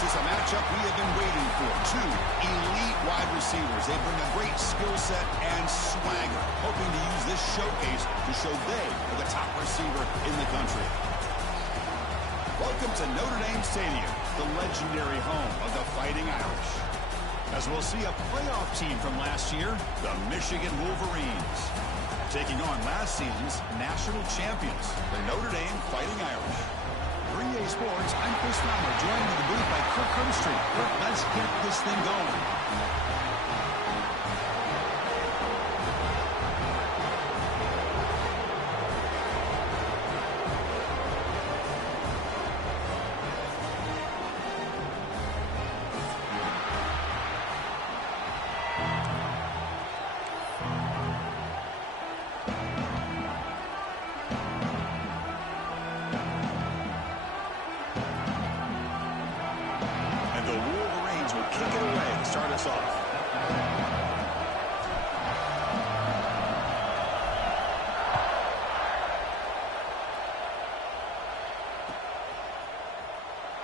is a matchup we have been waiting for. Two elite wide receivers. They bring a great skill set and swagger, hoping to use this showcase to show they are the top receiver in the country. Welcome to Notre Dame Stadium, the legendary home of the Fighting Irish. As we'll see a playoff team from last year, the Michigan Wolverines, taking on last season's national champions, the Notre Dame Fighting Irish. 3A Sports, I'm Chris Farmer, joined in the booth by Kirk Hermstreet. Kirk, let's get this thing going.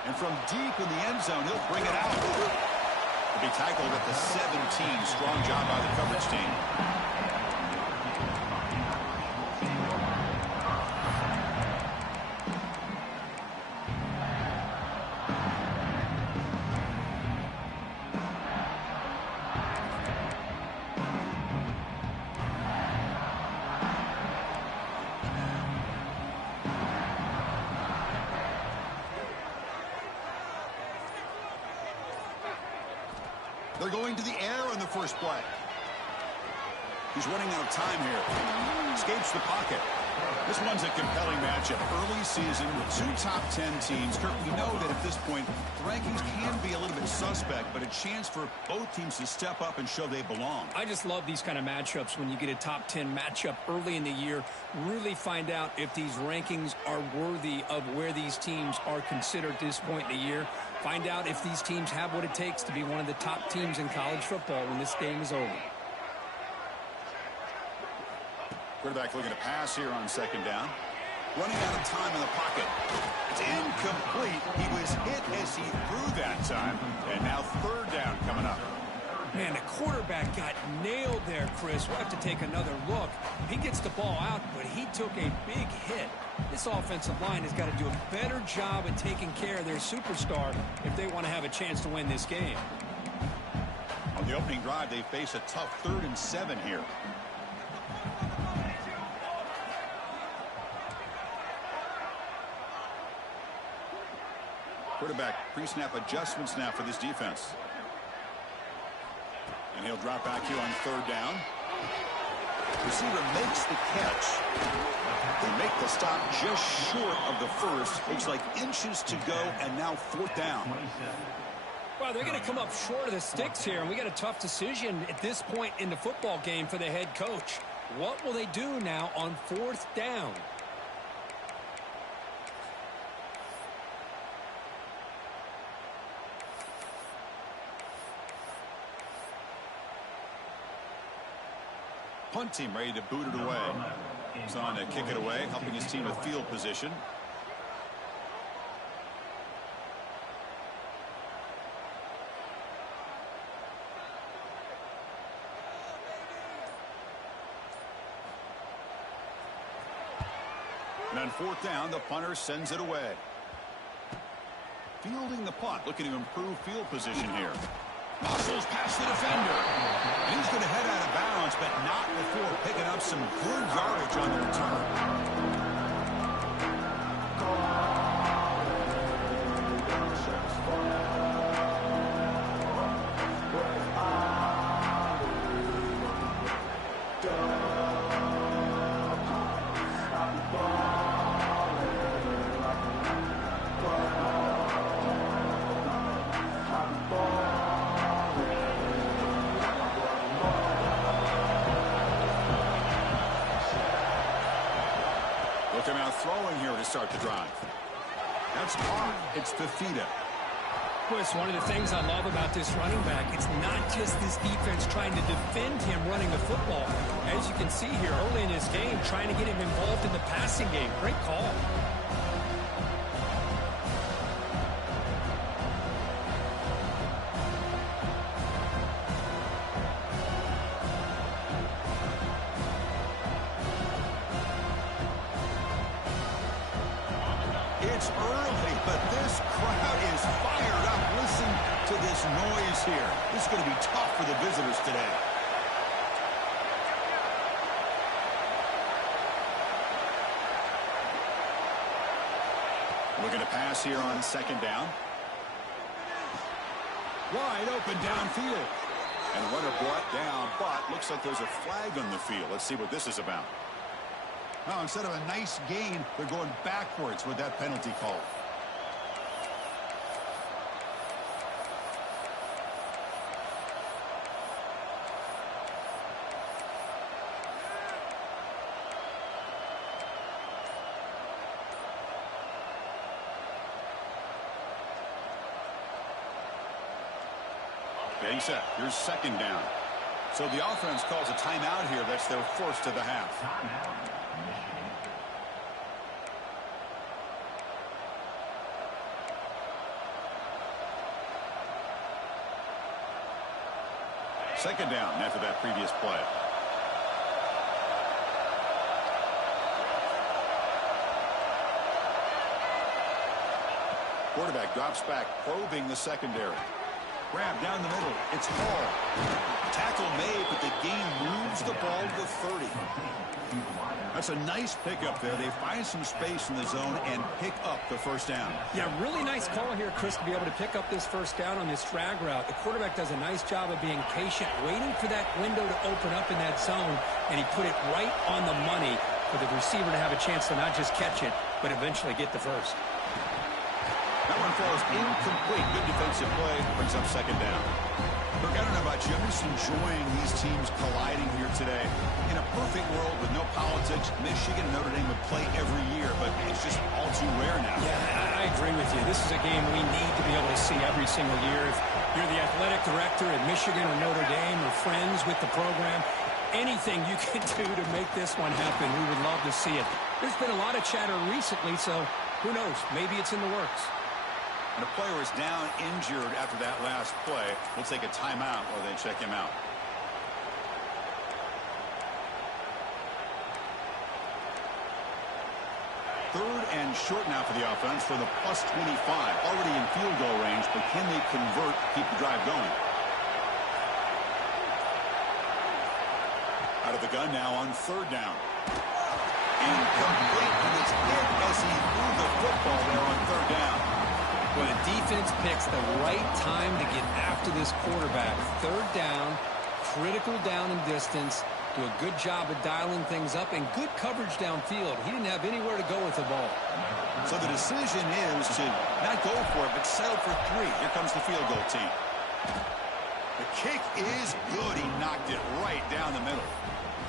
And from deep in the end zone, he'll bring it out. He'll be tackled at the 17. Strong job by the coverage team. They're going to the air on the first play. He's running out of time here. Escapes the pocket. This one's a compelling matchup. Early season with two top 10 teams. Kirk, we know that at this point, the rankings can be a little bit suspect, but a chance for both teams to step up and show they belong. I just love these kind of matchups when you get a top 10 matchup early in the year. Really find out if these rankings are worthy of where these teams are considered at this point in the year. Find out if these teams have what it takes to be one of the top teams in college football when this game is over. Quarterback looking to pass here on second down. Running out of time in the pocket. It's incomplete. He was hit as he threw that time. And now third down coming up. Man, the quarterback got nailed there, Chris. We'll have to take another look. He gets the ball out, but he took a big hit. This offensive line has got to do a better job at taking care of their superstar if they want to have a chance to win this game. On the opening drive, they face a tough 3rd and 7 here. Quarterback pre-snap adjustments now for this defense. And he'll drop back here on 3rd down. Receiver makes the catch. They make the stop just short of the first. Looks like inches to go, and now 4th down. Well, they're going to come up short of the sticks here, and we got a tough decision at this point in the football game for the head coach. What will they do now on 4th down? Punt team ready to boot it away. He's on to kick it away, helping his team with field position. And on 4th down, the punter sends it away. Fielding the punt, looking to improve field position here. Muscles past the defender. And he's going to head out of bounds, but not before picking up some good yardage on the return. Looking out throwing here to start the drive. That's caught. It's Fafita. Chris, one of the things I love about this running back, it's not just this defense trying to defend him running the football. As you can see here early in this game, trying to get him involved in the passing game. Great call. It's early, but this crowd is fired up. Listen to this noise here. This is going to be tough for the visitors today. Looking to pass here on second down. Wide open downfield. And runner brought down, but looks like there's a flag on the field. Let's see what this is about. Now, instead of a nice gain, they're going backwards with that penalty call. Getting set. Here's second down. So the offense calls a timeout here. That's their first of the half. Second down after that previous play. Quarterback drops back, probing the secondary. Grab down the middle. It's Hall. Tackle made, but the gain moves the ball to the 30. That's a nice pickup there. They find some space in the zone and pick up the first down. Yeah, really nice call here, Chris, to be able to pick up this first down on this drag route. The quarterback does a nice job of being patient, waiting for that window to open up in that zone, and he put it right on the money for the receiver to have a chance to not just catch it, but eventually get the first. That one falls incomplete. Good defensive play. Brings up second down. Look, I don't know about you. I'm just enjoying these teams colliding here today. In a perfect world with no politics, Michigan and Notre Dame would play every year, but it's just all too rare now. Yeah, I agree with you. This is a game we need to be able to see every single year. If you're the athletic director at Michigan or Notre Dame or friends with the program, anything you can do to make this one happen, we would love to see it. There's been a lot of chatter recently, so who knows? Maybe it's in the works. And a player is down injured after that last play. We'll take a timeout while they check him out. Third and short now for the offense for the +25. Already in field goal range, but can they convert, keep the drive going? Out of the gun now on third down. Incomplete. He was hit as he threw the football there on third down. Well, the defense picks the right time to get after this quarterback. Third down, critical down and distance, do a good job of dialing things up, and good coverage downfield. He didn't have anywhere to go with the ball. So the decision is to not go for it, but settle for 3. Here comes the field goal team. The kick is good. He knocked it right down the middle.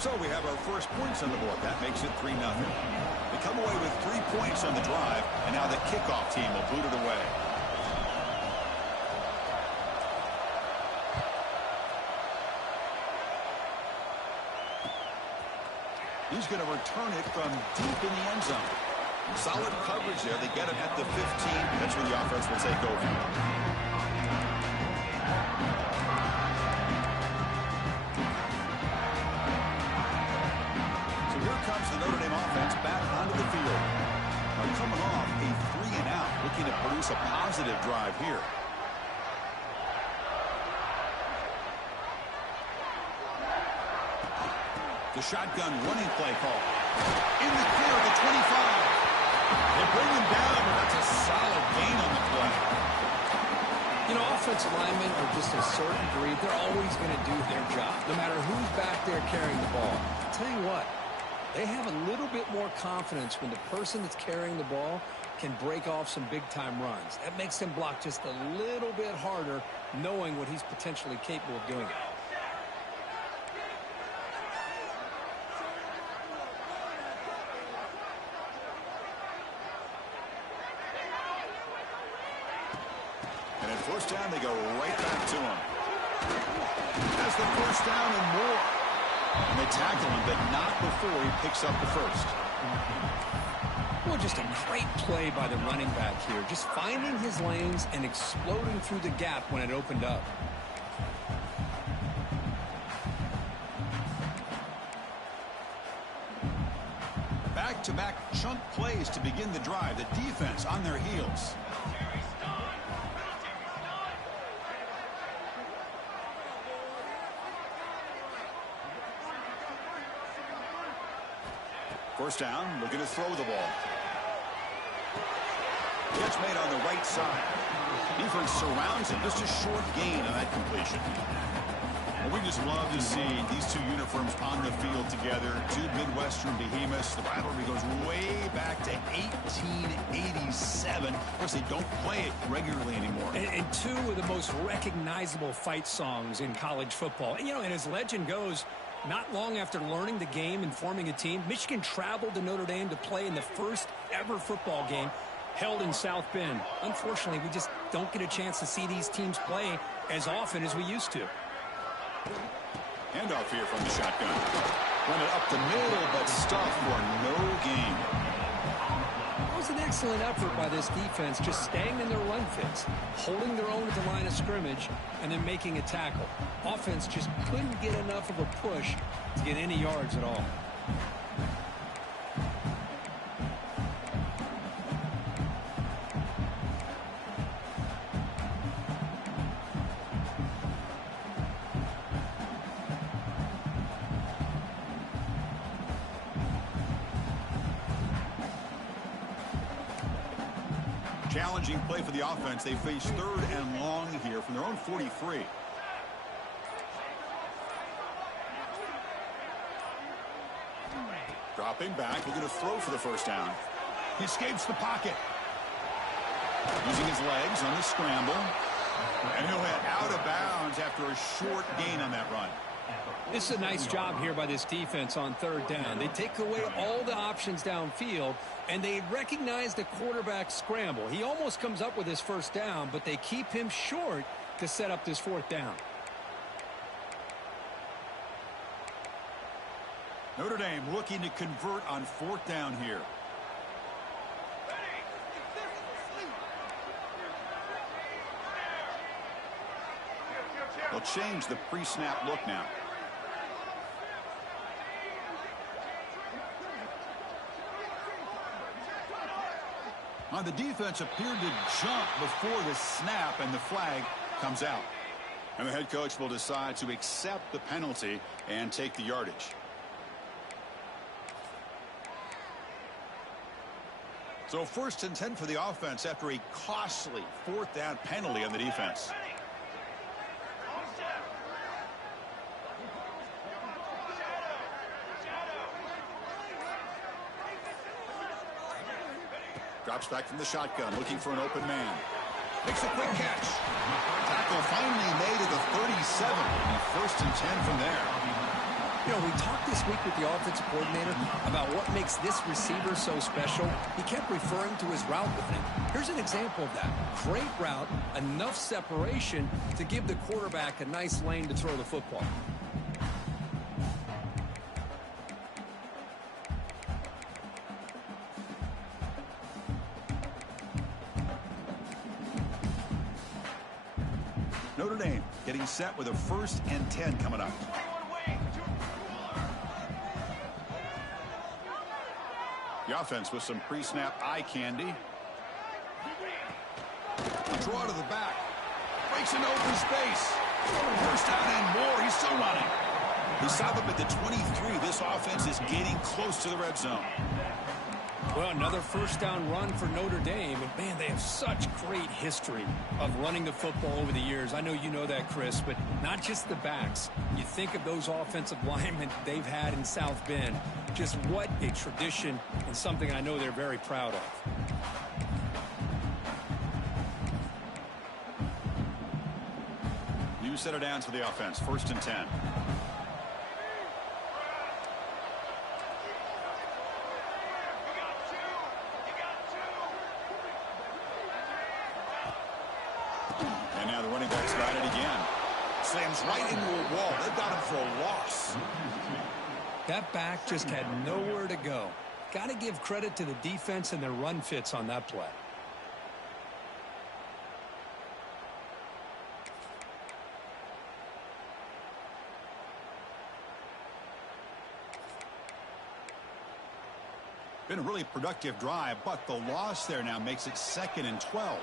So we have our first points on the board. That makes it 3-0. They come away with 3 points on the drive, and now the kickoff team will boot it away. He's going to return it from deep in the end zone. Solid coverage there. They get him at the 15. That's where the offense will take over. Here comes the Notre Dame offense back onto the field. Now coming off a 3-and-out, looking to produce a positive drive here. The shotgun running play call. In the clear at the 25. They bring him down, but that's a solid gain on the play. You know, offensive linemen are just a certain breed. They're always going to do their job, no matter who's back there carrying the ball. I'll tell you what. They have a little bit more confidence when the person that's carrying the ball can break off some big-time runs. That makes them block just a little bit harder, knowing what he's potentially capable of doing. And at first down, they go right back to him. Has the first down and more. And they tackle him, but not before he picks up the first. Well, just a great play by the running back here. Just finding his lanes and exploding through the gap when it opened up. Back-to-back chunk plays to begin the drive. The defense on their heels. First down, looking to throw the ball. Catch made on the right side. Defense surrounds him. Just a short gain on that completion. Well, we just love to see these two uniforms on the field together. Two Midwestern behemoths. The rivalry goes way back to 1887. Of course, they don't play it regularly anymore. And two of the most recognizable fight songs in college football. And, and as legend goes, not long after learning the game and forming a team, Michigan traveled to Notre Dame to play in the first ever football game held in South Bend. Unfortunately, we just don't get a chance to see these teams play as often as we used to. Handoff here from the shotgun. Run it up the middle, but stuffed for no gain. It was an excellent effort by this defense, just staying in their run fits, holding their own at the line of scrimmage, and then making a tackle. Offense just couldn't get enough of a push to get any yards at all. Challenging play for the offense. They face 3rd and long here from their own 43. Dropping back, looking to throw for the first down. He escapes the pocket. Using his legs on the scramble. And he'll head out of bounds after a short gain on that run. This is a nice job here by this defense on 3rd down. They take away all the options downfield, and they recognize the quarterback scramble. He almost comes up with his first down, but they keep him short to set up this 4th down. Notre Dame looking to convert on 4th down here. They'll change the pre-snap look now. On the defense appeared to jump before the snap, and the flag comes out. And the head coach will decide to accept the penalty and take the yardage. So 1st and 10 for the offense after a costly 4th down penalty on the defense. Drops back from the shotgun, looking for an open man. Makes a quick catch. Tackle finally made at the 37. And 1st and 10 from there. We talked this week with the offensive coordinator about what makes this receiver so special. He kept referring to his route with him. Here's an example of that. Great route, enough separation to give the quarterback a nice lane to throw the football. Notre Dame getting set with a 1st and 10 coming up. The offense with some pre-snap eye candy. A draw to the back. Breaks into open space. First down and more. He's still running. He stopped him at the 23. This offense is getting close to the red zone. Well, another 1st down run for Notre Dame. And, man, they have such great history of running the football over the years. I know you know that, Chris, but not just the backs. You think of those offensive linemen they've had in South Bend. Just what a tradition and something I know they're very proud of. New set of downs for the offense. 1st and 10. And now the running back's got it again. Slams right into a wall. They've got him for a loss. That back just had nowhere to go. Got to give credit to the defense and their run fits on that play. Been a really productive drive, but the loss there now makes it 2nd and 12.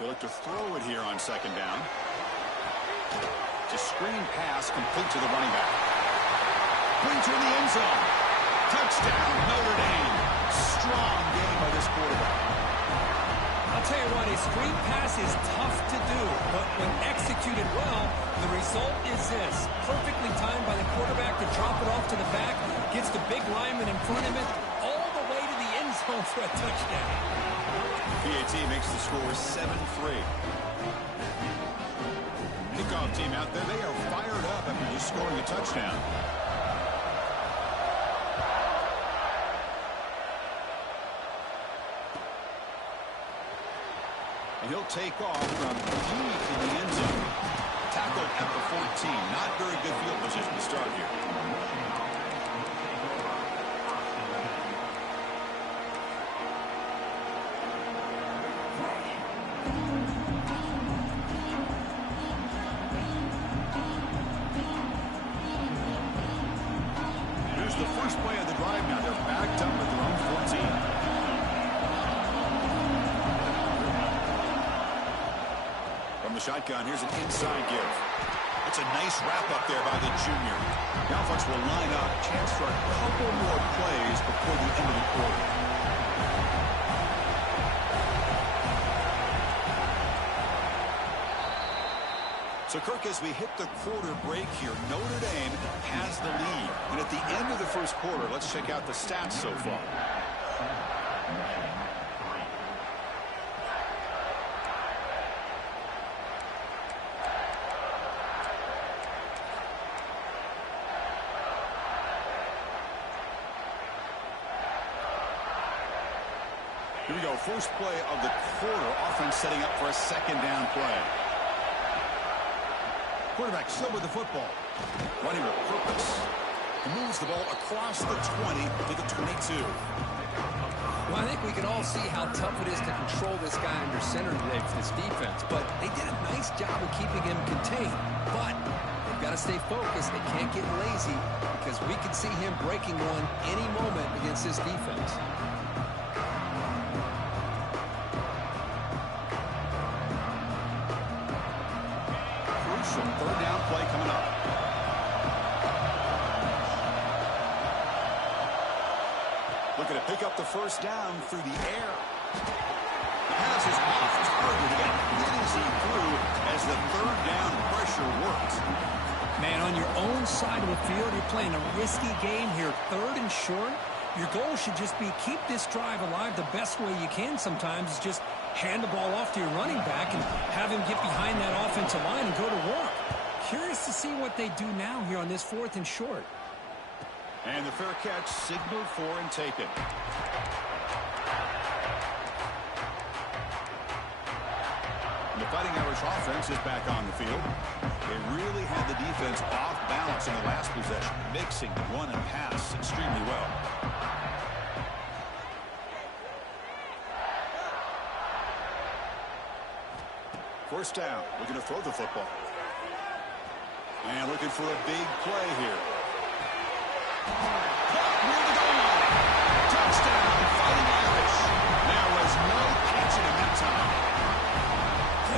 They look to throw it here on 2nd down. Just screen pass complete to the running back. Brings her in the end zone. Touchdown, Notre Dame. Strong game by this quarterback. I'll tell you what, a screen pass is tough to do, but when executed well, the result is this. Perfectly timed by the quarterback to drop it off to the back, gets the big lineman in front of it, all the way to the end zone for a touchdown. PAT makes the score 7-3. Kickoff team out there, they are fired up after just scoring a touchdown. And he'll take off from deep in the end zone. Tackled at the 14. Not very good field position to start here. Here's the first play of the drive now. They're backed up at their own 14. The shotgun, here's an inside give. It's a nice wrap up there by the junior. Now folks will line up, chance for a couple more plays before the end of the quarter. So Kirk, as we hit the quarter break here, Notre Dame has the lead. And at the end of the first quarter, let's check out the stats so far. Here we go, first play of the quarter. Offense setting up for a 2nd down play. Quarterback still with the football. Running with purpose. He moves the ball across the 20 to the 22. Well, I think we can all see how tough it is to control this guy under center today for this defense. But they did a nice job of keeping him contained. But they've got to stay focused. They can't get lazy because we could see him breaking one any moment against this defense. Third down play coming up. Looking to pick up the first down through the air. The pass is off target. He got hit as he threw as the 3rd down pressure worked. Man, on your own side of the field, you're playing a risky game here. 3rd and short. Your goal should just be keep this drive alive the best way you can sometimes. Is just hand the ball off to your running back and have him get behind that offensive line and go to work. Curious to see what they do now here on this 4th and short. And the fair catch signaled for and taken. And the Fighting Irish offense is back on the field. They really had the defense off balance in the last possession, mixing the run and pass extremely well. First down, looking to throw the football. And looking for a big play here. Caught near the goal line. Touchdown, Fighting Irish. There was no catching him that time.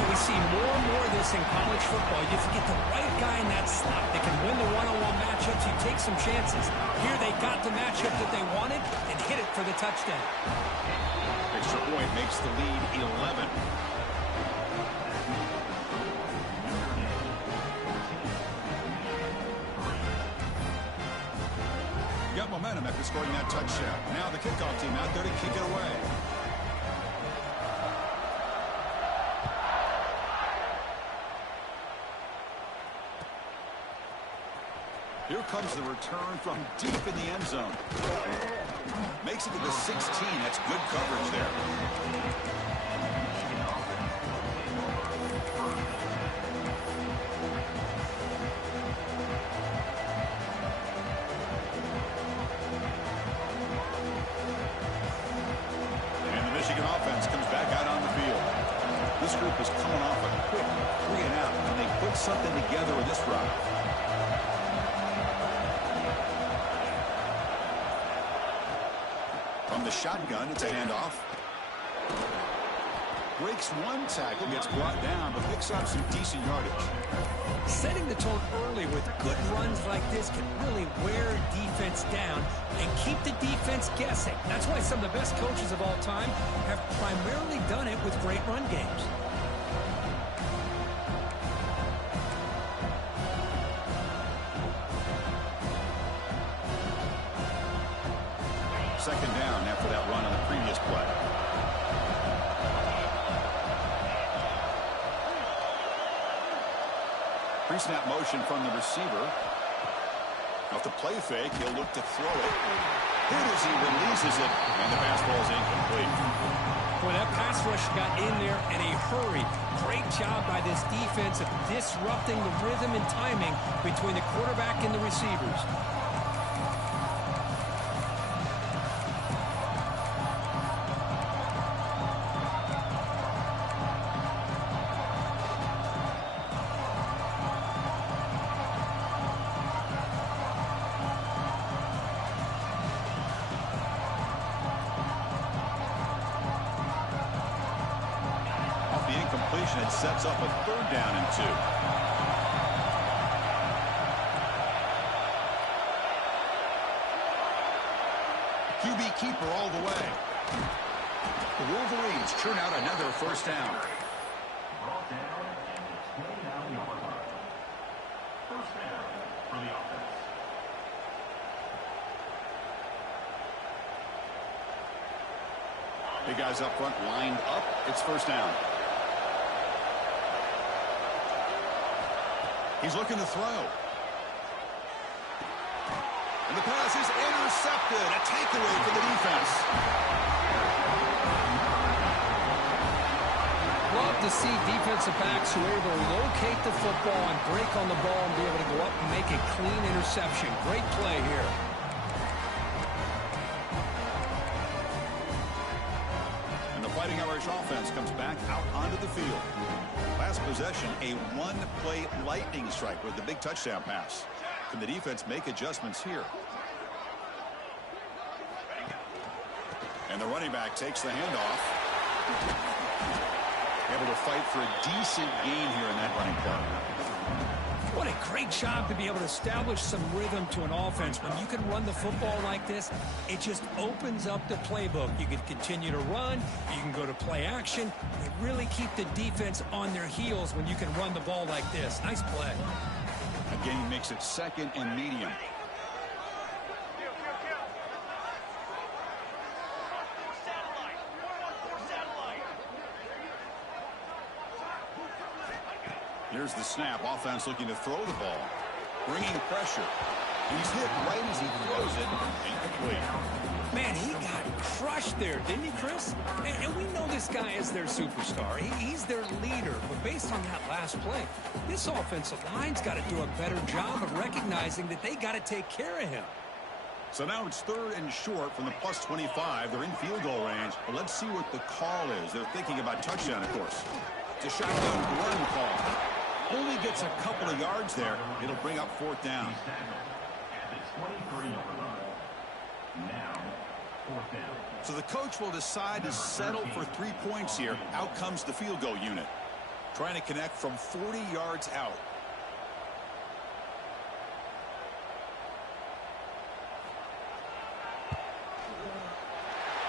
We see more and more of this in college football. You have to get the right guy in that slot that can win the one-on-one matchups. You take some chances. Here they got the matchup that they wanted and hit it for the touchdown. Extra point makes the lead 11. Got momentum after scoring that touchdown. Now the kickoff team out there to kick it away. Here comes the return from deep in the end zone. Makes it to the 16. That's good coverage there. And the Michigan offense comes back out on the field. The This group is coming off a quick 3-and-out, and they put something together with this drive. From the shotgun, it's a handoff. Breaks one tackle, gets brought down, but picks up some decent yardage. Setting the tone early with good runs like this can really wear defense down and keep the defense guessing. That's why some of the best coaches of all time have primarily done it with great run games. Second down after that run on the previous play. Pre-snap motion from the receiver. Off the play fake, he'll look to throw it. Hit as he releases it, and the pass ball is incomplete. Boy, that pass rush got in there in a hurry. Great job by this defense of disrupting the rhythm and timing between the quarterback and the receivers. Completion, it sets up a 3rd down and 2. QB keeper all the way. The Wolverines churn out another 1st down. Brought down at 29-yard line. 1st down for the offense. Big guys up front lined up. It's 1st down. He's looking to throw. And the pass is intercepted. A takeaway for the defense. Love to see defensive backs who are able to locate the football and break on the ball and be able to go up and make a clean interception. Great play here. And the Fighting Irish offense comes back out onto the field. Last possession, a one-play lightning strike with the big touchdown pass. Can the defense make adjustments here? And the running back takes the handoff. Able to fight for a decent gain here in that running play. What a great job to be able to establish some rhythm to an offense. When you can run the football like this, it just opens up the playbook. You can continue to run. You can go to play action. You really keep the defense on their heels when you can run the ball like this. Nice play. A gain makes it 2nd and medium. Here's the snap. Offense looking to throw the ball. Bringing pressure. He's hit right as he throws it. Incomplete. Man, he got crushed there, didn't he, Chris? And we know this guy is their superstar. He's their leader. But based on that last play, this offensive line's got to do a better job of recognizing that they got to take care of him. So now it's 3rd and short from the plus 25. They're in field goal range. But let's see what the call is. They're thinking about touchdown, of course. It's a shotgun run call. Only gets a couple of yards there. It'll bring up 4th down. So the coach will decide to settle for 3 points here. Out comes the field goal unit. Trying to connect from 40 yards out.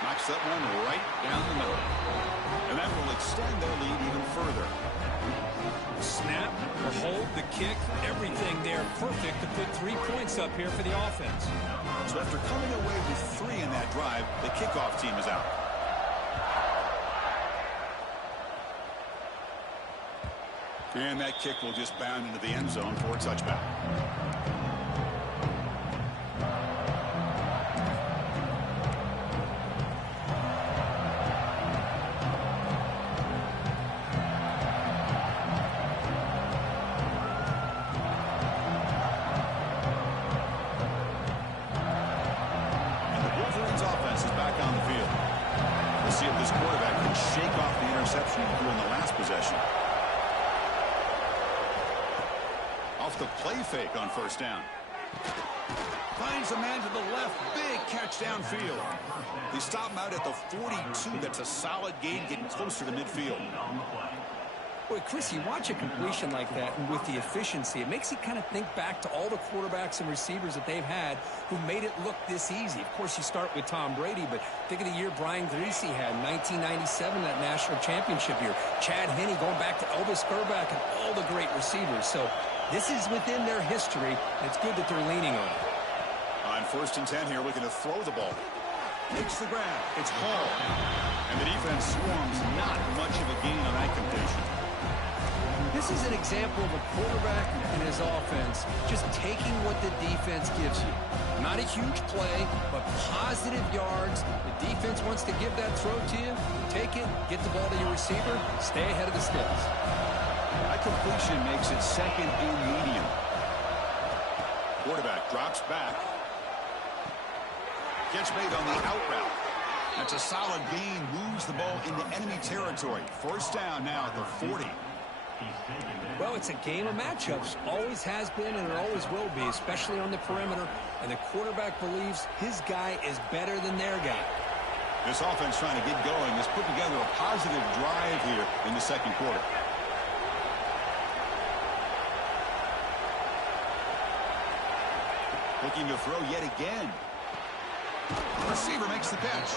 Knocks that one right down the middle. And that will extend their lead even further. Snap, the hold, the kick, everything there perfect to put 3 points up here for the offense. So after coming away with 3 in that drive, the kickoff team is out. And that kick will just bound into the end zone for a touchback. See if this quarterback can shake off the interception he threw in the last possession. Off the play fake on first down. Finds a man to the left. Big catch downfield. They stop him out at the 42. That's a solid gain, getting closer to midfield. Boy, Chris, you watch a completion like that, and with the efficiency, it makes you kind of think back to all the quarterbacks and receivers that they've had who made it look this easy. Of course, you start with Tom Brady, but think of the year Brian Griese had in 1997, that national championship year. Chad Henne going back to Elvis Grbac and all the great receivers. So this is within their history, and it's good that they're leaning on it. On 1st and 10 here, looking to throw the ball. Makes the grab. It's Hall. And the defense swarms. Not much of a gain on that completion. This is an example of a quarterback and his offense just taking what the defense gives you. Not a huge play, but positive yards. The defense wants to give that throw to you. Take it, get the ball to your receiver, stay ahead of the sticks. That completion makes it 2nd and medium. Quarterback drops back. Catch made on the out route. That's a solid gain. Moves the ball into enemy territory. 1st down now at the 40. Well, it's a game of matchups. Always has been, and it always will be, especially on the perimeter. And the quarterback believes his guy is better than their guy. This offense trying to get going has put together a positive drive here in the 2nd quarter. Looking to throw yet again. Receiver makes the catch.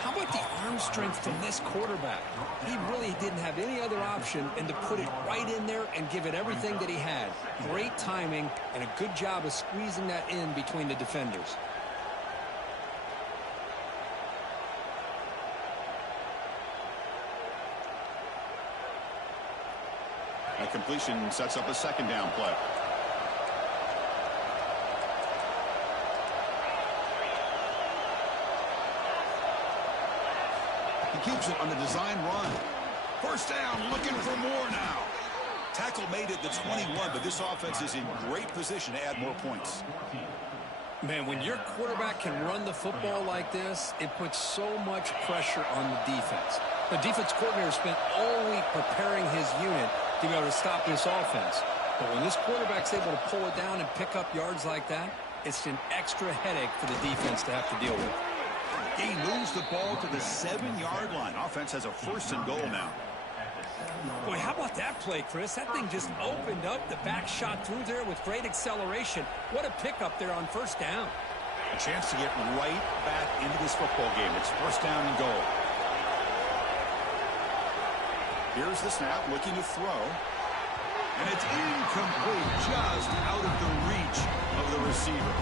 How about the arm strength from this quarterback? He really didn't have any other option than to put it right in there and give it everything that he had. Great timing and a good job of squeezing that in between the defenders. That completion sets up a 2nd down play. He keeps it on the design run. 1st down, looking for more now. Tackle made at the 21, but this offense is in great position to add more points. Man, when your quarterback can run the football like this, it puts so much pressure on the defense. The defense coordinator spent all week preparing his unit to be able to stop this offense. But when this quarterback's able to pull it down and pick up yards like that, it's an extra headache for the defense to have to deal with. He moves the ball to the 7-yard line. Offense has a 1st and goal now. Boy, how about that play, Chris? That thing just opened up. The back shot through there with great acceleration. What a pickup there on 1st down. A chance to get right back into this football game. It's 1st down and goal. Here's the snap, looking to throw. And it's incomplete, just out of the reach of the receiver.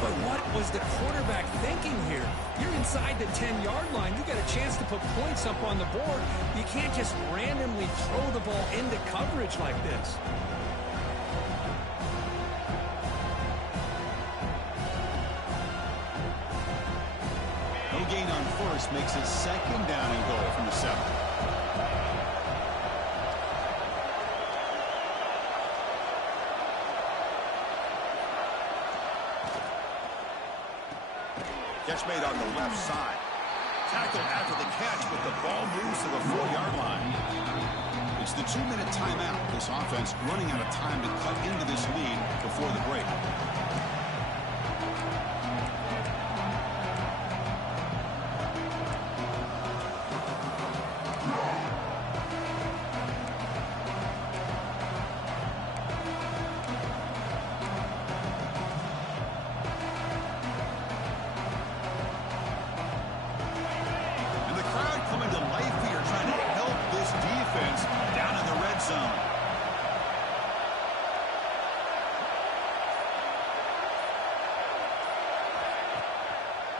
But what was the quarterback thinking here? You're inside the 10-yard line. You got a chance to put points up on the board. You can't just randomly throw the ball into coverage like this. No gain on 1st makes it 2nd down and goal from the 7. Catch made on the left side. Tackled after the catch, but the ball moves to the 4-yard line. It's the 2-minute timeout. This offense running out of time to cut into this lead before the break.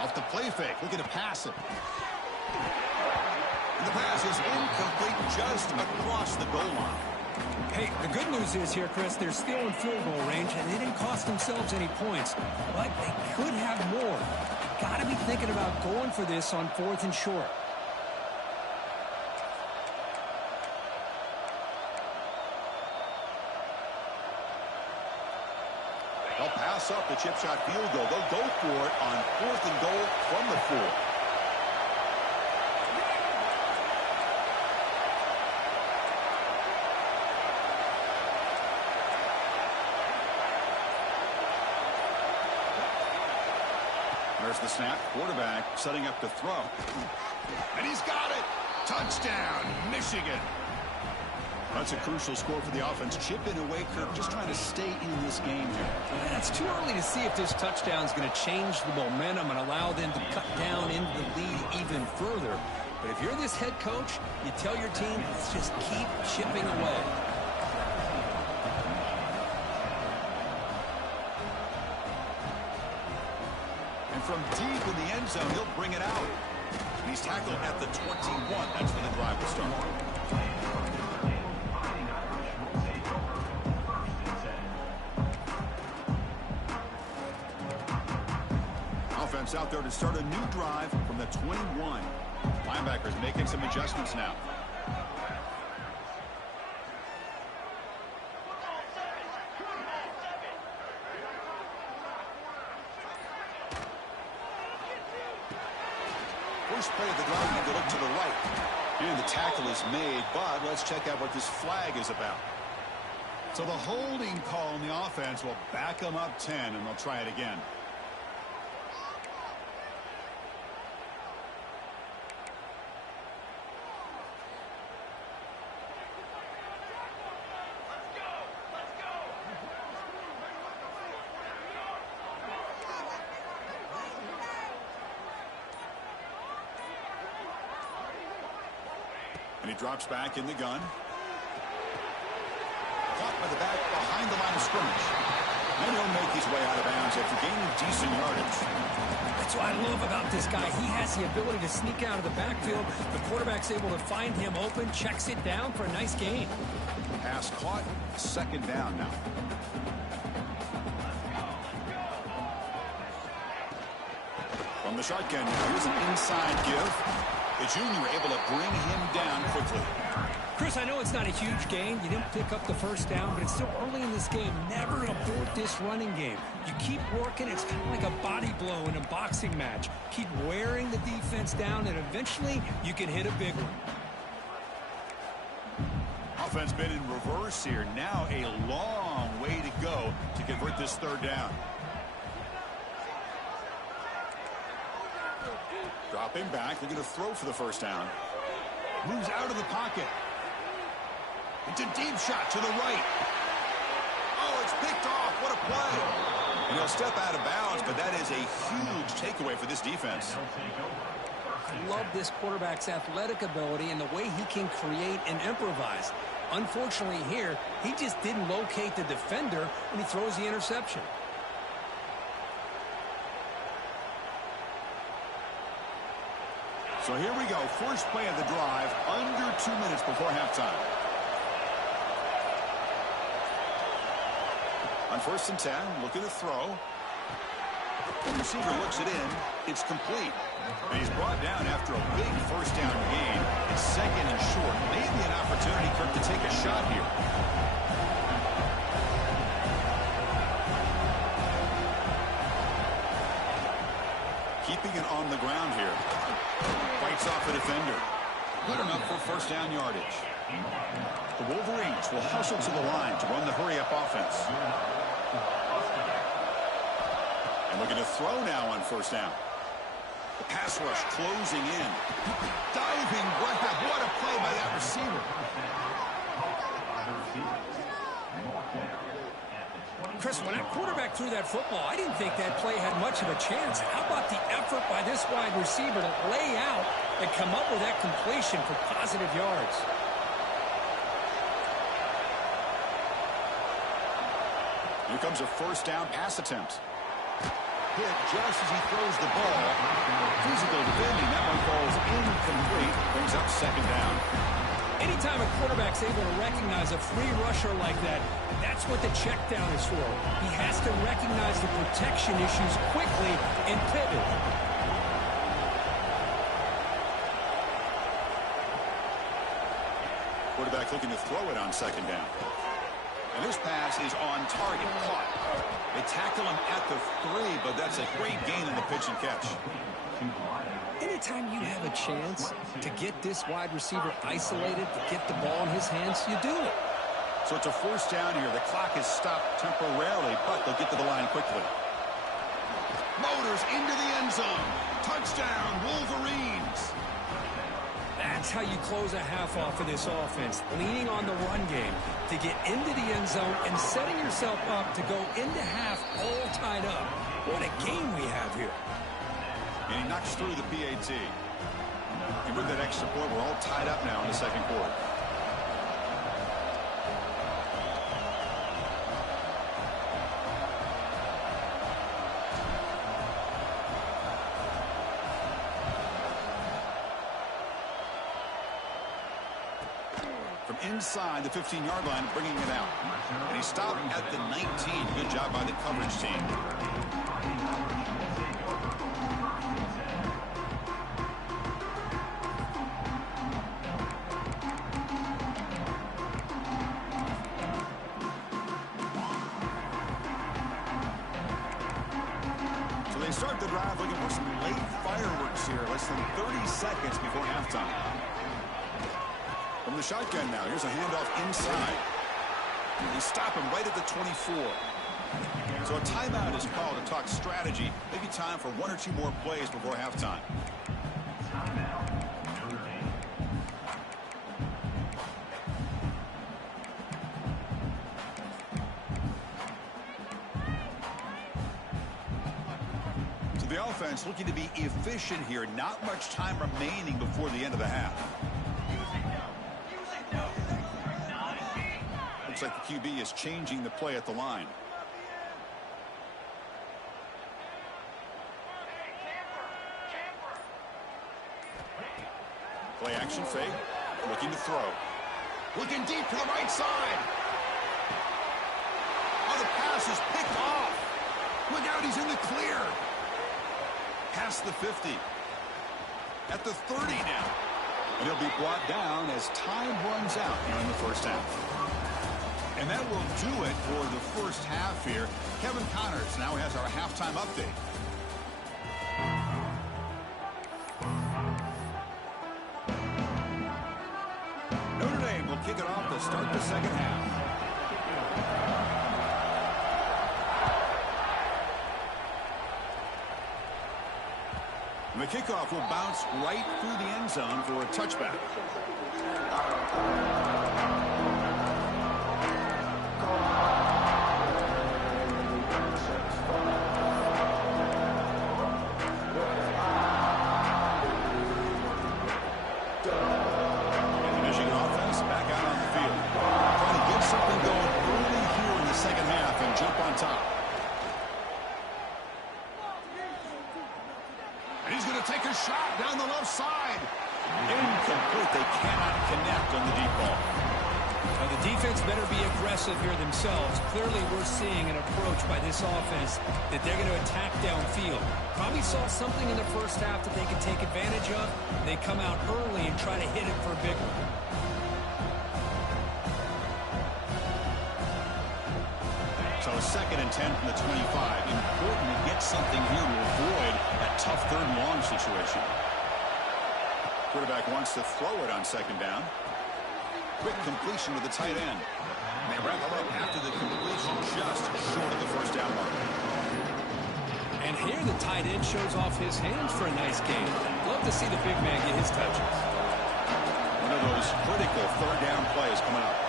Off the play fake, looking to pass it. And the pass is incomplete, just across the goal line. Hey, the good news is here, Chris, they're still in field goal range, and they didn't cost themselves any points. But they could have more. You got to be thinking about going for this on 4th and short. They'll pass up the chip shot field goal. They'll go for it on 4th and goal from the 4. There's the snap. Quarterback setting up to throw. And he's got it. Touchdown, Michigan. That's a crucial score for the offense. Chipping away, Kirk, just trying to stay in this game here. Yeah, it's too early to see if this touchdown is going to change the momentum and allow them to cut down into the lead even further. But if you're this head coach, you tell your team, let's just keep chipping away. And from deep in the end zone, he'll bring it out. And he's tackled at the 21. That's when the drive will start. Offense out there to start a new drive from the 21. Linebackers making some adjustments now. First play of the drive, they look to the right. And the tackle is made, but let's check out what this flag is about. So the holding call on the offense will back them up 10, and they'll try it again. And he drops back in the gun. Caught by the back behind the line of scrimmage. And he'll make his way out of bounds after gaining decent yardage. That's what I love about this guy. He has the ability to sneak out of the backfield. The quarterback's able to find him open, checks it down for a nice gain. Pass caught, second down now. From the shotgun now, here's an inside give. The junior able to bring him down quickly. Chris, I know it's not a huge gain. You didn't pick up the first down, but it's still early in this game. Never abort this running game. You keep working. It's kind of like a body blow in a boxing match. Keep wearing the defense down, and eventually you can hit a big one. Offense been in reverse here. Now a long way to go to convert this third down. Drop him back. They're going to throw for the first down. Moves out of the pocket. It's a deep shot to the right. Oh, it's picked off. What a play. And he'll step out of bounds, but that is a huge takeaway for this defense. I love this quarterback's athletic ability and the way he can create and improvise. Unfortunately here, he just didn't locate the defender when he throws the interception. So here we go. First play of the drive, under 2 minutes before halftime. On 1st and 10, looking to throw. The receiver looks it in. It's complete. And he's brought down after a big first down gain. It's second and short. Maybe an opportunity, Kirk, to take a shot here. Keeping it on the ground here. Fights off a defender. Good enough for first down yardage. The Wolverines will hustle to the line to run the hurry-up offense. And looking to throw now on first down. The pass rush closing in. Diving grab. What a play by that receiver. Chris, when that quarterback threw that football, I didn't think that play had much of a chance. How about the effort by this wide receiver to lay out and come up with that completion for positive yards? Here comes a first down pass attempt. Hit just as he throws the ball. Physical defending. That one falls incomplete. Brings up second down. Anytime a quarterback's able to recognize a free rusher like that, that's what the check down is for. He has to recognize the protection issues quickly and pivot. Quarterback looking to throw it on second down. And this pass is on target. Caught. They tackle him at the 3, but that's a great gain in the pitch and catch. Anytime you have a chance to get this wide receiver isolated, to get the ball in his hands, you do it. So it's a first down here. The clock is stopped temporarily, but they'll get to the line quickly. Motors into the end zone. Touchdown, Wolverines. That's how you close a half off of this offense, leaning on the run game to get into the end zone and setting yourself up to go into half all tied up. What a game we have here. And he knocks through the PAT. And with that extra point, we're all tied up now in the second quarter. From inside the 15-yard line, bringing it out. And he stopped at the 19. Good job by the coverage team. So they start the drive looking for some late fireworks here. Less than 30 seconds before halftime. From the shotgun now, here's a handoff inside. They stop him right at the 24. So a timeout is called to talk strategy. Maybe time for one or two more plays before halftime. So the offense looking to be efficient here. Not much time remaining before the end of the half. Looks like the QB is changing the play at the line. Play action fake. Looking to throw. Looking deep to the right side. Oh, the pass is picked off. Look out, he's in the clear. Past the 50. At the 30 now. And he'll be brought down as time runs out here in the first half. And that will do it for the first half here. Kevin Connors now has our halftime update. Notre Dame will kick it off to start the second half. And the kickoff will bounce right through the end zone for a touchback. Shot down the left side. Incomplete. They cannot connect on the deep ball. Now the defense better be aggressive here themselves. Clearly we're seeing an approach by this offense that they're going to attack downfield. Probably saw something in the first half that they could take advantage of. They come out early and try to hit it for a big one. So 2nd and 10 from the 25. Important to get something here to avoid that tough third and long situation. Quarterback wants to throw it on 2nd down. Quick completion to the tight end. And they wrap it up after the completion just short of the first down mark. And here the tight end shows off his hands for a nice game. Love to see the big man get his touches. One of those critical third down plays coming up.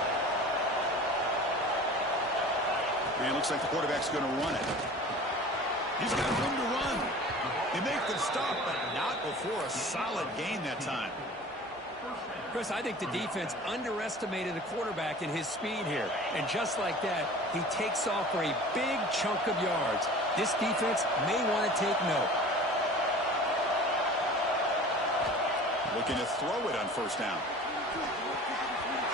And it looks like the quarterback's going to run it. He's got room to run. They make the stop, but not before a solid gain that time. Chris, I think the defense underestimated the quarterback in his speed here. And just like that, he takes off for a big chunk of yards. This defense may want to take note. Looking to throw it on first down.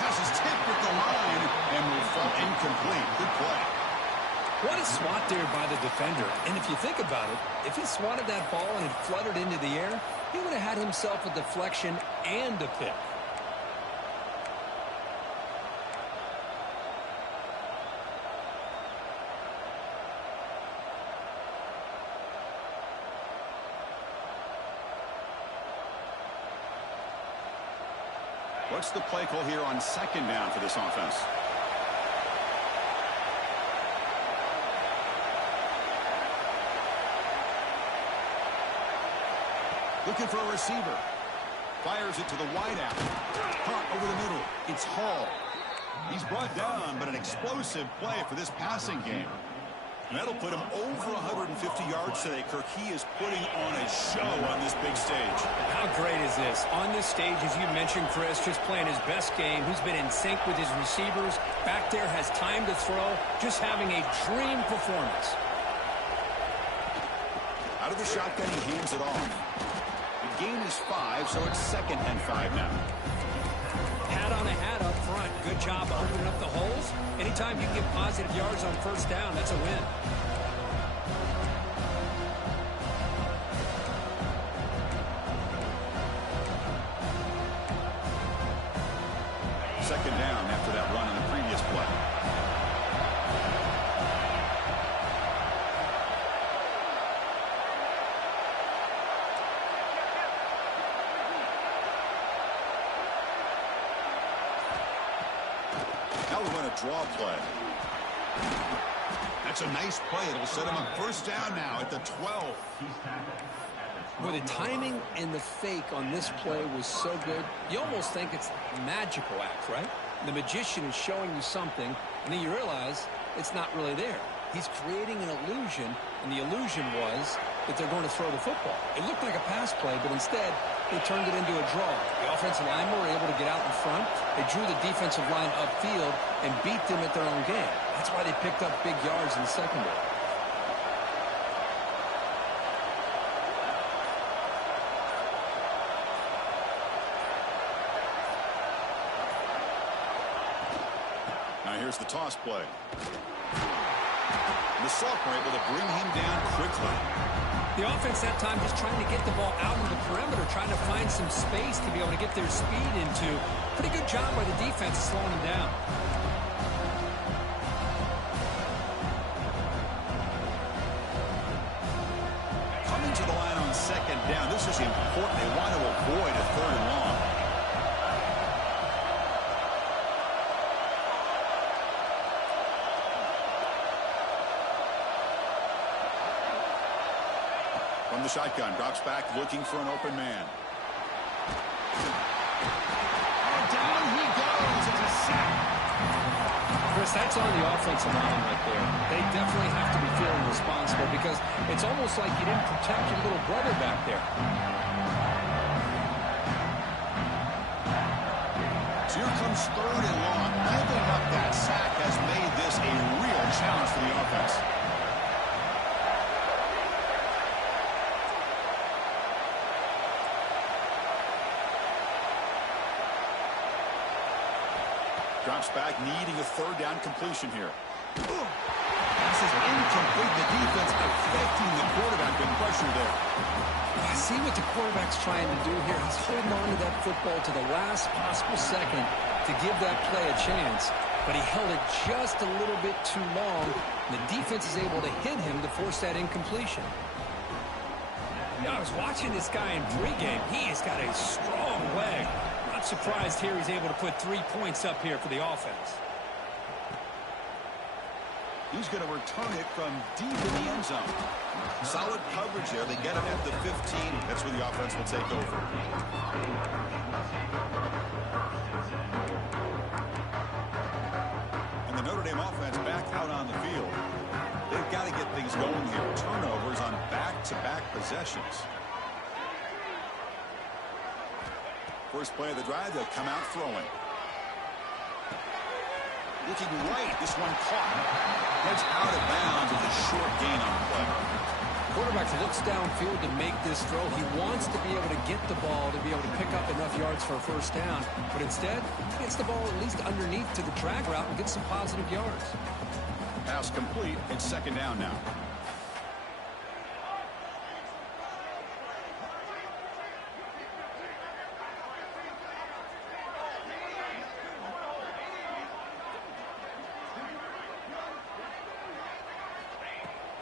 Pass is tipped at the line and will fall incomplete. Good play. What a swat there by the defender. And if you think about it, if he swatted that ball and it fluttered into the air, he would have had himself a deflection and a pick. What's the play call here on 2nd down for this offense? Looking for a receiver. Fires it to the wideout. Caught over the middle. It's Hall. He's brought down, but an explosive play for this passing game. And that'll put him over 150 yards today, Kirk. He is putting on a show on this big stage. How great is this? On this stage, as you mentioned, Chris, just playing his best game. He's been in sync with his receivers. Back there, has time to throw. Just having a dream performance. Out of the shotgun, he hands it off. The gain is 5, so it's 2nd and 5 now. Hat on a hat up front. Good job opening up the holes. Anytime you get positive yards on first down, that's a win. Second down after that run on the previous play. Now we run a draw play. That's a nice play. It'll set him up first down now at the 12. Well, the timing and the fake on this play was so good, you almost think it's a magical act, right? The magician is showing you something, and then you realize it's not really there. He's creating an illusion, and the illusion was that they're going to throw the football. It looked like a pass play, but instead, they turned it into a draw. The offensive linemen were able to get out in front. They drew the defensive line upfield and beat them at their own game. That's why they picked up big yards in the secondary. Now here's the toss play. The sophomore able to bring him down quickly. The offense that time just trying to get the ball out on the perimeter, trying to find some space to be able to get their speed into. Pretty good job by the defense slowing him down. Coming to the line on second down. This is important. They want to avoid a 3rd and long. From the shotgun, drops back, looking for an open man. And down he goes. It's a sack. Chris, that's on the offensive line right there. They definitely have to be feeling responsible because it's almost like you didn't protect your little brother back there. So here comes 3rd and long. Giving up that sack has made this a real challenge for the offense. Drops back, needing a 3rd down completion here. This is incomplete. The defense affecting the quarterback with pressure there. I see what the quarterback's trying to do here. He's holding on to that football to the last possible second to give that play a chance. But he held it just a little bit too long. And the defense is able to hit him to force that incompletion. Now, I was watching this guy in pregame. He has got a strong leg. Not surprised here he's able to put 3 points up here for the offense. He's going to return it from deep in the end zone. Solid coverage there. They get him at the 15. That's where the offense will take over. And the Notre Dame offense back out on the field. They've got to get things going here. Turnovers on back-to-back possessions. First play of the drive, they'll come out throwing. Looking right, this one caught. Heads out of bounds with a short gain on the play. Quarterback looks downfield to make this throw. He wants to be able to get the ball to be able to pick up enough yards for a first down. But instead, he gets the ball at least underneath to the drag route and gets some positive yards. Pass complete. It's 2nd down now.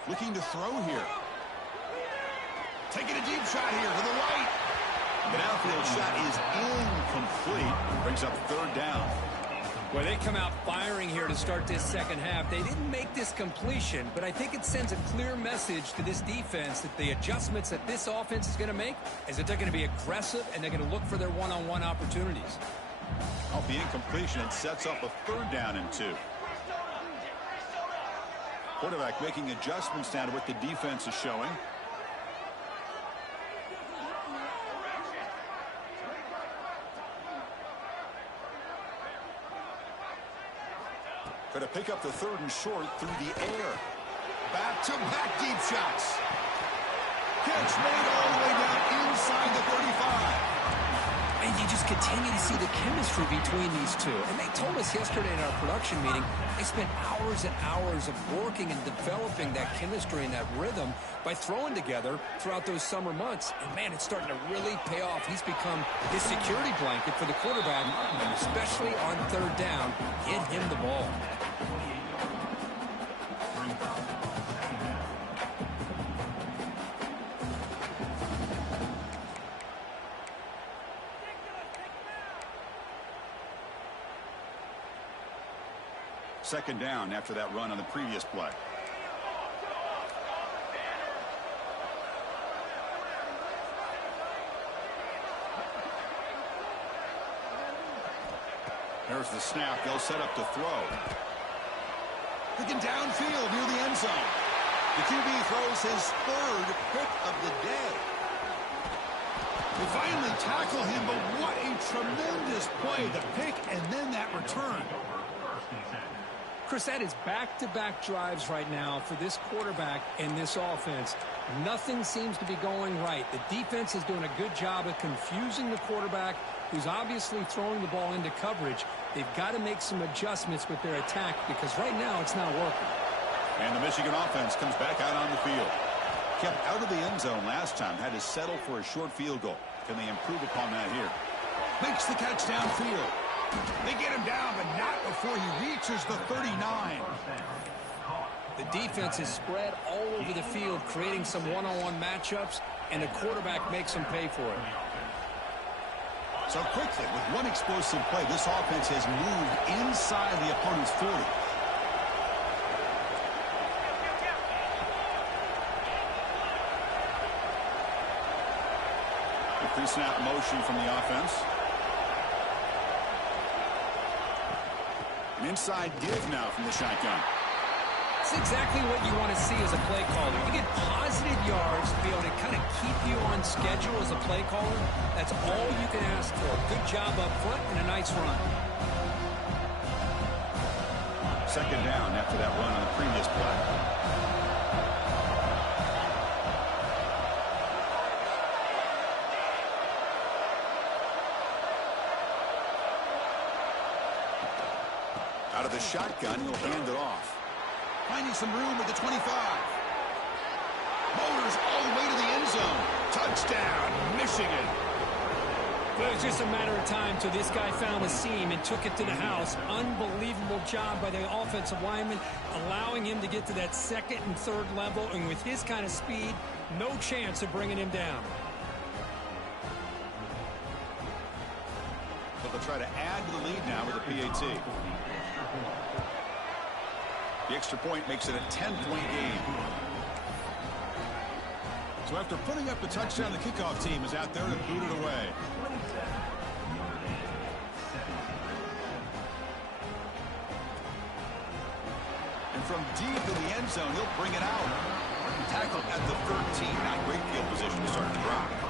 Looking to throw here. Taking a deep shot here to the right. The downfield shot is incomplete. Brings up 3rd down. Well, they come out firing here to start this second half. They didn't make this completion, but I think it sends a clear message to this defense that the adjustments that this offense is going to make is that they're going to be aggressive and they're going to look for their one-on-one opportunities. Off the incompletion, it sets up a 3rd down and 2. Quarterback making adjustments now to what the defense is showing. Going to pick up the 3rd and short through the air. Back-to-back deep shots. Catch made all the way down inside the 35. And you just continue to see the chemistry between these two. And they told us yesterday in our production meeting, they spent hours and hours of working and developing that chemistry and that rhythm by throwing together throughout those summer months. And, man, it's starting to really pay off. He's become his security blanket for the quarterback, and especially on 3rd down, get him the ball. Second down after that run on the previous play. There's the snap. They'll set up to throw. Looking downfield near the end zone. The QB throws his 3rd pick of the day. They finally tackle him, but what a tremendous play. The pick and then that return. Chris, that is back-to-back drives right now for this quarterback and this offense. Nothing seems to be going right. The defense is doing a good job of confusing the quarterback, who's obviously throwing the ball into coverage. They've got to make some adjustments with their attack because right now it's not working. And the Michigan offense comes back out on the field. Kept out of the end zone last time, had to settle for a short field goal. Can they improve upon that here? Makes the catch downfield. They get him down, but not before he reaches the 39. The defense is spread all over the field, creating some one-on-one matchups, and the quarterback makes them pay for it. So quickly, with one explosive play, this offense has moved inside the opponent's 40. The pre-snap motion from the offense. An inside give now from the shotgun. It's exactly what you want to see as a play caller. You get positive yards to be able to kind of keep you on schedule as a play caller. That's all you can ask for. Good job up front and a nice run. Second down after that run on the previous play. Out of the shotgun, he'll hand it off. Finding some room at the 25. Motors all the way to the end zone. Touchdown, Michigan. Well, it was just a matter of time till this guy found the seam and took it to the house. Unbelievable job by the offensive lineman, allowing him to get to that 2nd and 3rd level. And with his kind of speed, no chance of bringing him down. But they'll try to add to the lead now with a PAT. The extra point makes it a 10-point game. So after putting up the touchdown, the kickoff team is out there to boot it away. And from deep in the end zone, he'll bring it out. Tackled at the 13. Not great field position to start the drive.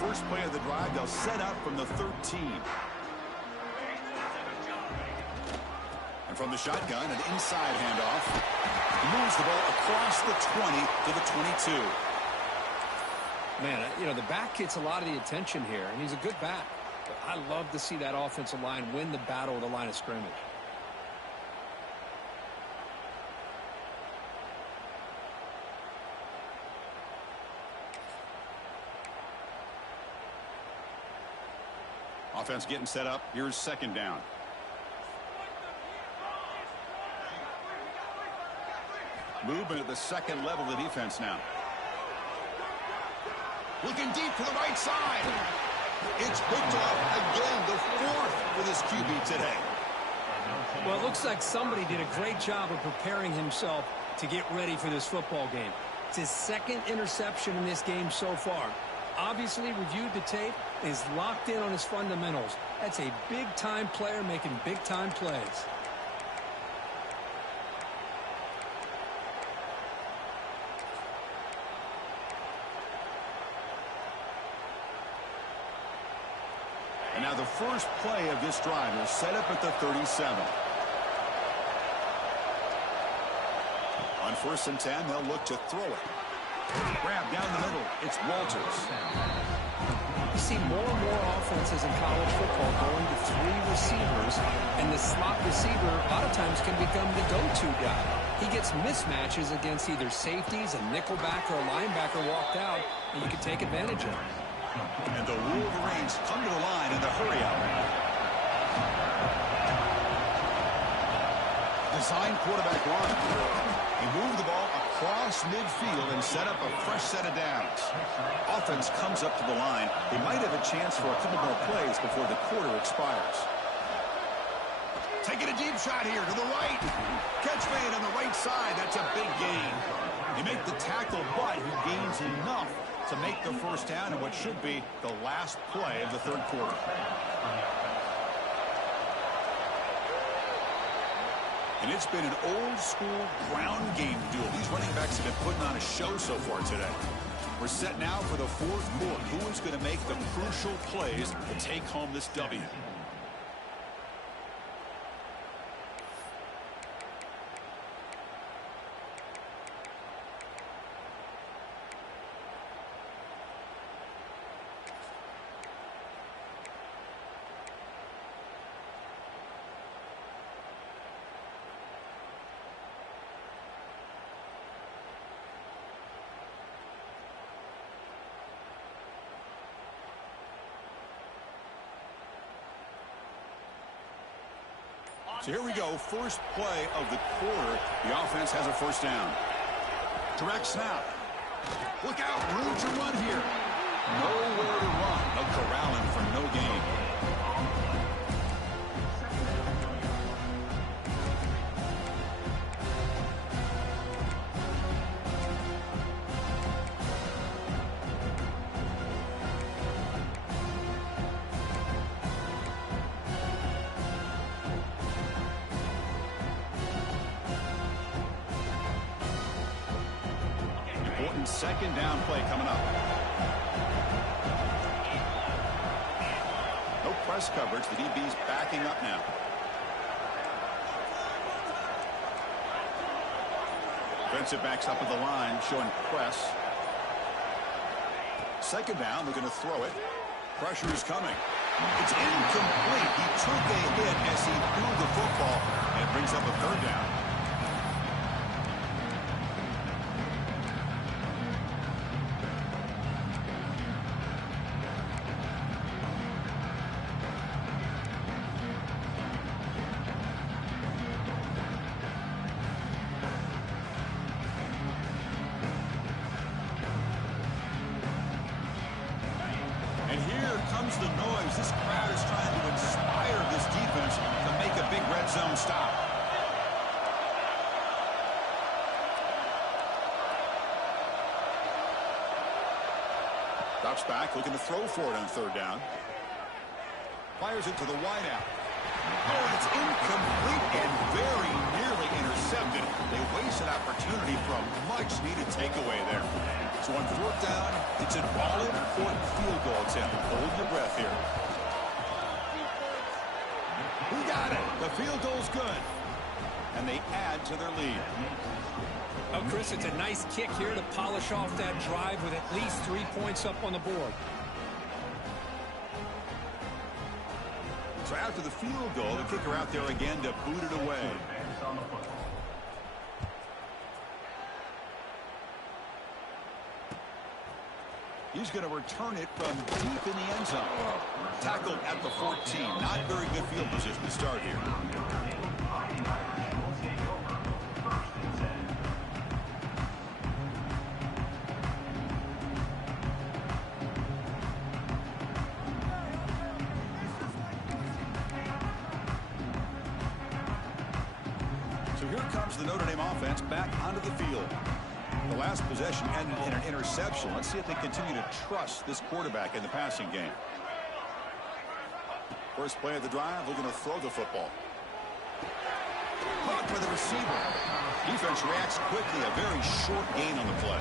First play of the drive, they'll set up from the 13. And from the shotgun, an inside handoff. Moves the ball across the 20 to the 22. Man, you know, the back gets a lot of the attention here, and he's a good back. But I love to see that offensive line win the battle of the line of scrimmage. Offense getting set up. Here's second down. Movement at the second level of the defense now. Looking deep to the right side. It's picked off again, the fourth for this QB today. Well, it looks like somebody did a great job of preparing himself to get ready for this football game. It's his second interception in this game so far. Obviously reviewed the tape, is locked in on his fundamentals. That's a big-time player making big-time plays. And now the first play of this drive is set up at the 37. On 1st and 10, they'll look to throw it. Grab down the middle. It's Walters. You see more and more offenses in college football going to 3 receivers, and the slot receiver a lot of times can become the go-to guy. He gets mismatches against either safeties, a nickelback, or a linebacker walked out, and you can take advantage of it. And the Wolverines come to the line in the hurry-up. Design quarterback run. He moved the ball across midfield and set up a fresh set of downs. Offense comes up to the line. They might have a chance for a couple more plays before the quarter expires. Taking a deep shot here to the right. Catch made on the right side. That's a big gain. You make the tackle, but he gains enough to make the first down in what should be the last play of the third quarter. And it's been an old-school ground game duel. These running backs have been putting on a show so far today. We're set now for the fourth quarter. Who is going to make the crucial plays to take home this W? So here we go, first play of the quarter. The offense has a first down. Direct snap. Look out, room to run here. Nowhere to run. No corralling for no gain. Second down play coming up. No press coverage. The DB's backing up now. Defensive backs up at the line, showing press. Second down, they're going to throw it. Pressure is coming. It's incomplete. He took a hit as he threw the football, and it brings up a third down. The noise. This crowd is trying to inspire this defense to make a big red zone stop. Drops back, looking to throw for it on third down. Fires it to the wideout. Oh, it's incomplete and very nearly intercepted. They waste an opportunity for a much-needed takeaway there. So on fourth down, it's an all-important field goal attempt. Hold your breath here. We got it. The field goal's good. And they add to their lead. Oh, Chris, it's a nice kick here to polish off that drive with at least 3 points up on the board. So after the field goal, the kicker out there again to boot it away. He's going to return it from deep in the end zone. Tackled at the 14. Not very good field position to start here. comes the Notre Dame offense back onto the field. The last possession ended in an interception. Let's see if they continue to trust this quarterback in the passing game. First play of the drive, they're going to throw the football. Caught by the receiver. Defense reacts quickly. A very short gain on the play.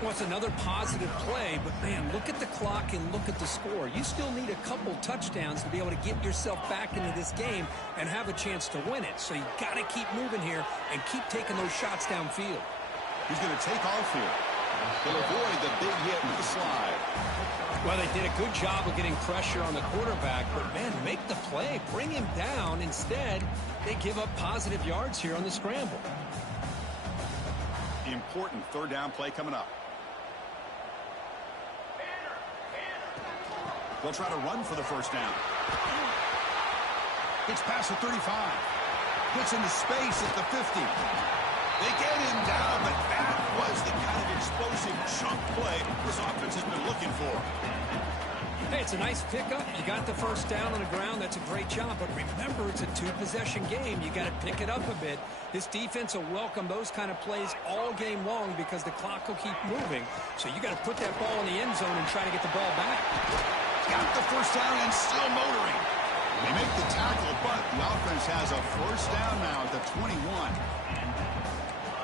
Well, it's another positive play, but man, look at the clock and look at the score. You still need a couple touchdowns to be able to get yourself back into this game and have a chance to win it. So you got to keep moving here and keep taking those shots downfield. He's going to take off here. He'll avoid the big hit with the slide. Well, they did a good job of getting pressure on the quarterback, but man, make the play, bring him down. Instead, they give up positive yards here on the scramble. Important third down play coming up. They'll try to run for the first down. It's past the 35. Gets into space at the 50. They get him down, but that was the kind of explosive chunk play this offense has been looking for. Hey, it's a nice pickup. You got the first down on the ground. That's a great job. But remember, it's a two-possession game. You got to pick it up a bit. This defense will welcome those kind of plays all game long because the clock will keep moving. So you got to put that ball in the end zone and try to get the ball back. Got the first down and still motoring. They make the tackle, but the offense has a first down now at the 21.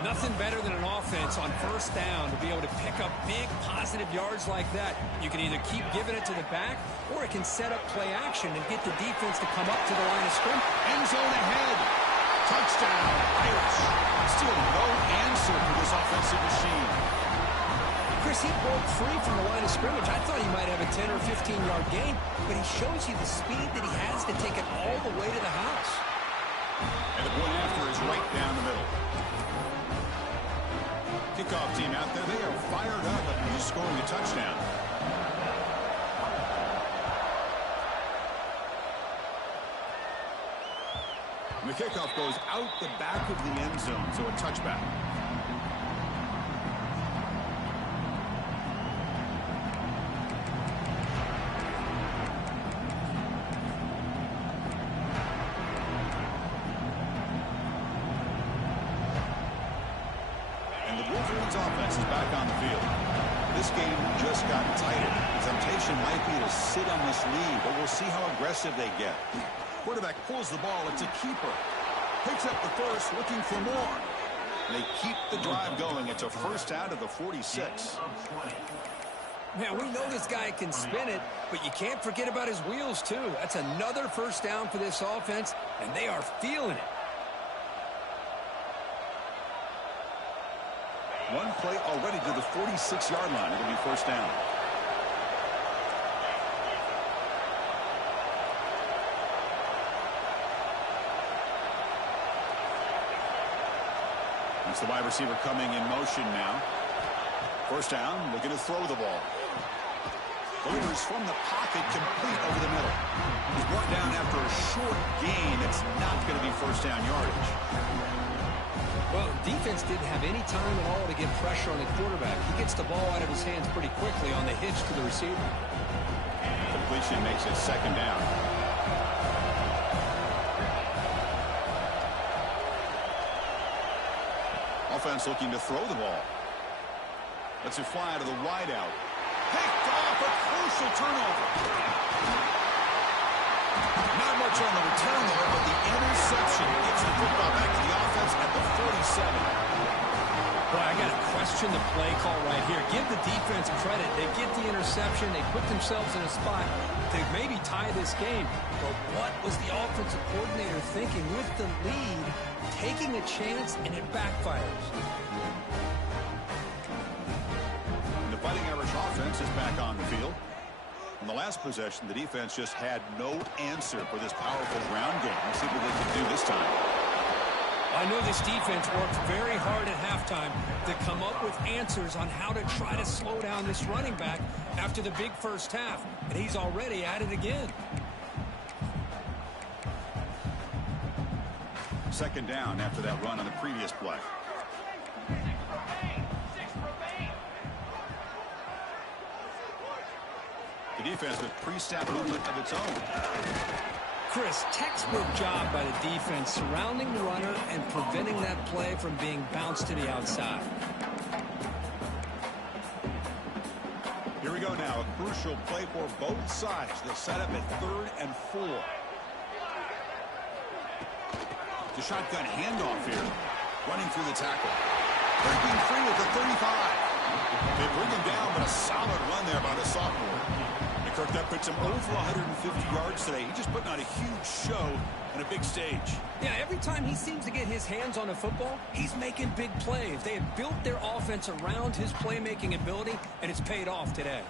Nothing better than an offense on first down to be able to pick up big positive yards like that. You can either keep giving it to the back, or it can set up play action and get the defense to come up to the line of scrimmage. End zone ahead. Touchdown, Irish. Still no answer for this offensive machine. Chris, he broke free from the line of scrimmage. I thought he might have a 10 or 15-yard gain, but he shows you the speed that he has to take it all the way to the house. And the point after is right down the middle. Kickoff team out there, they are fired up after just scoring a touchdown. And the kickoff goes out the back of the end zone, so a touchback. Offense is back on the field. This game just got tighter. The temptation might be to sit on this lead, but we'll see how aggressive they get. Quarterback pulls the ball. It's a keeper. Picks up the first, looking for more. They keep the drive going. It's a first out of the 46. Man, we know this guy can spin it, but you can't forget about his wheels, too. That's another first down for this offense, and they are feeling it. One play already to the 46-yard line. It'll be first down. It's the wide receiver coming in motion now. First down, looking to throw the ball. Delivers from the pocket, complete over the middle. He's brought down after a short gain. It's not going to be first down yardage. Well, defense didn't have any time at all to get pressure on the quarterback. He gets the ball out of his hands pretty quickly on the hitch to the receiver. Completion makes it second down. Offense looking to throw the ball. Lets it fly to the wideout. Picked off, a crucial turnover. Not much on the return there, but the interception gets the football back to the offense at the 47. Boy, I got to question the play call right here. Give the defense credit. They get the interception. They put themselves in a spot to maybe tie this game. But what was the offensive coordinator thinking with the lead, taking a chance, and it backfires? And the Fighting Irish offense is back on the field. In the last possession, the defense just had no answer for this powerful ground game. Let's see what they can do this time. I know this defense worked very hard at halftime to come up with answers on how to try to slow down this running back after the big first half, and he's already at it again. Second down after that run on the previous play. The defense with pre-snap movement of its own. Chris, textbook job by the defense surrounding the runner and preventing that play from being bounced to the outside. Here we go now. A crucial play for both sides. The setup at 3rd and 4. The shotgun handoff here. Running through the tackle. Breaking free with the 35. They bring him down, but a solid run there by the sophomore. And Kirk, that puts him over 150 yards today. He's just putting on a huge show on a big stage. Yeah, every time he seems to get his hands on a football, he's making big plays. They have built their offense around his playmaking ability, and it's paid off today.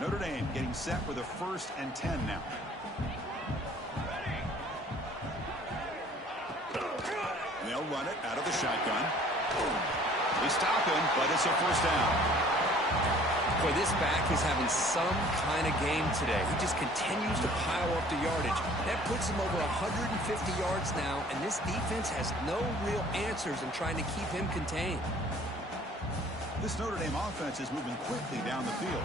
Notre Dame getting set for the 1st and 10 now. And they'll run it out of the shotgun. They stop him, but it's a 1st down. Boy, this back is having some kind of game today. He just continues to pile up the yardage. That puts him over 150 yards now, and this defense has no real answers in trying to keep him contained. This Notre Dame offense is moving quickly down the field.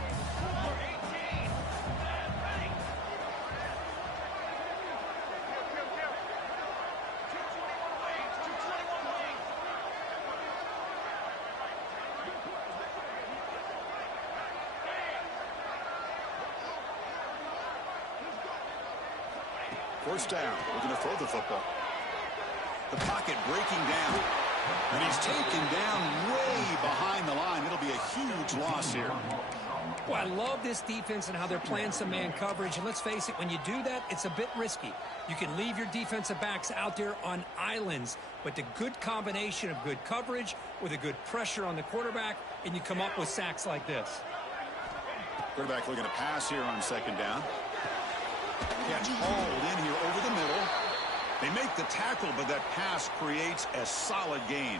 First down. We're going to throw the football. The pocket breaking down. And he's taken down way behind the line. It'll be a huge loss here. Well, I love this defense and how they're playing some man coverage. And let's face it, when you do that, it's a bit risky. You can leave your defensive backs out there on islands. But the good combination of good coverage with a good pressure on the quarterback, and you come up with sacks like this. Quarterback looking to pass here on 2nd down. Gets hauled in here over the middle. They make the tackle, but that pass creates a solid gain.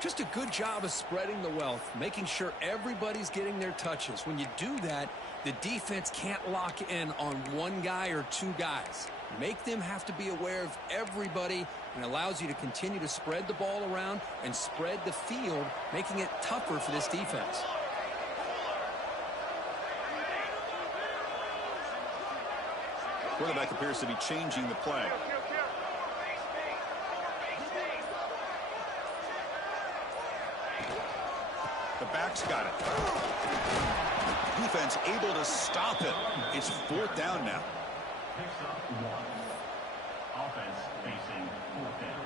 Just a good job of spreading the wealth, making sure everybody's getting their touches. When you do that, the defense can't lock in on one guy or 2 guys. Make them have to be aware of everybody, and allows you to continue to spread the ball around and spread the field, making it tougher for this defense. Quarterback appears to be changing the play. The back's got it. Defense able to stop it. It's 4th down now. Picks up 1. Offense facing 4th down.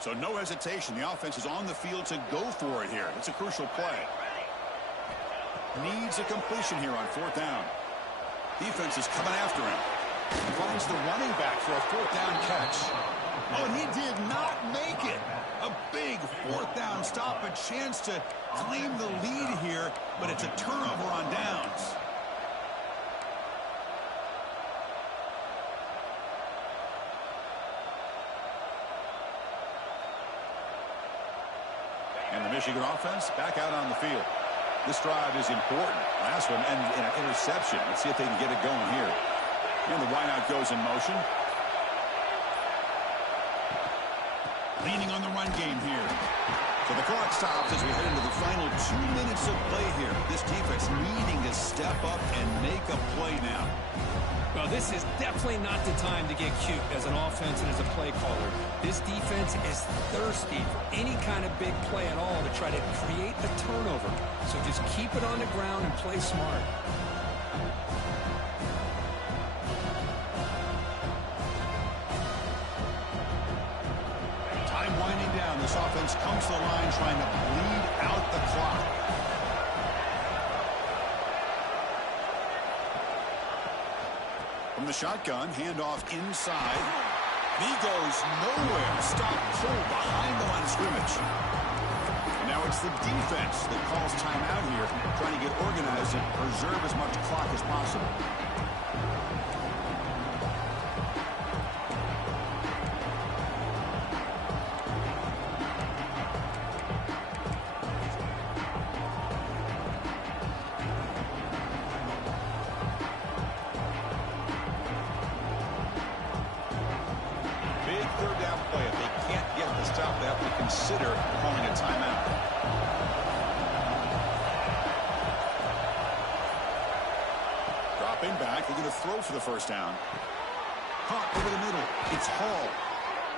So no hesitation. The offense is on the field to go for it here. It's a crucial play. Needs a completion here on 4th down. Defense is coming after him. Finds the running back for a 4th down catch. Oh, and he did not make it. A big 4th down stop. A chance to claim the lead here, but it's a turnover on downs. And the Michigan offense back out on the field. This drive is important. Last one ended in an interception. Let's see if they can get it going here. And the wideout goes in motion. Leaning on the run game here. So the clock stops as we head into the final 2 minutes of play here. This defense needing to step up and make a play now. Well, this is definitely not the time to get cute as an offense and as a play caller. This defense is thirsty for any kind of big play at all to try to create a turnover. So just keep it on the ground and play smart. Time winding down. This offense comes to the line trying to bleed out the clock. From the shotgun, handoff inside. He goes nowhere. Stop pull behind the line of scrimmage. And now it's the defense that calls timeout here, trying to get organized and preserve as much clock as possible. stuff. They have to consider calling a timeout. Dropping back, they're going to throw for the first down. Caught over the middle. It's Hall.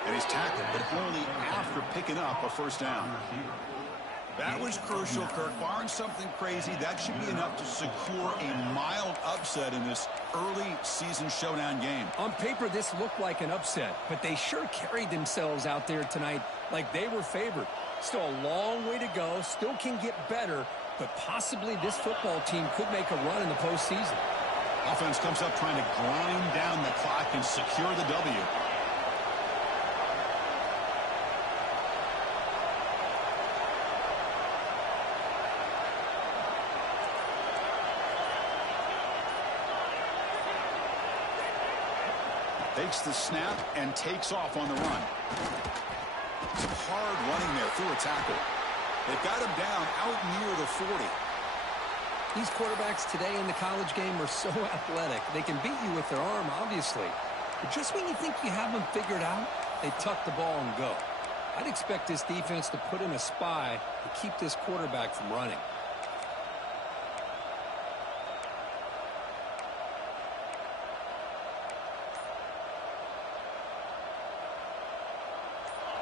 And he's tackled, but only after picking up a first down. That was crucial, Kirk. Barring something crazy, that should be enough to secure a mild upset in this early season showdown game. On paper, this looked like an upset, but they sure carried themselves out there tonight like they were favored. Still a long way to go, still can get better, but possibly this football team could make a run in the postseason. Offense comes up trying to grind down the clock and secure the W. Takes the snap and takes off on the run. It's hard running there through a tackle. They've got him down out near the 40. These quarterbacks today in the college game are so athletic. They can beat you with their arm, obviously. But just when you think you have them figured out, they tuck the ball and go. I'd expect this defense to put in a spy to keep this quarterback from running.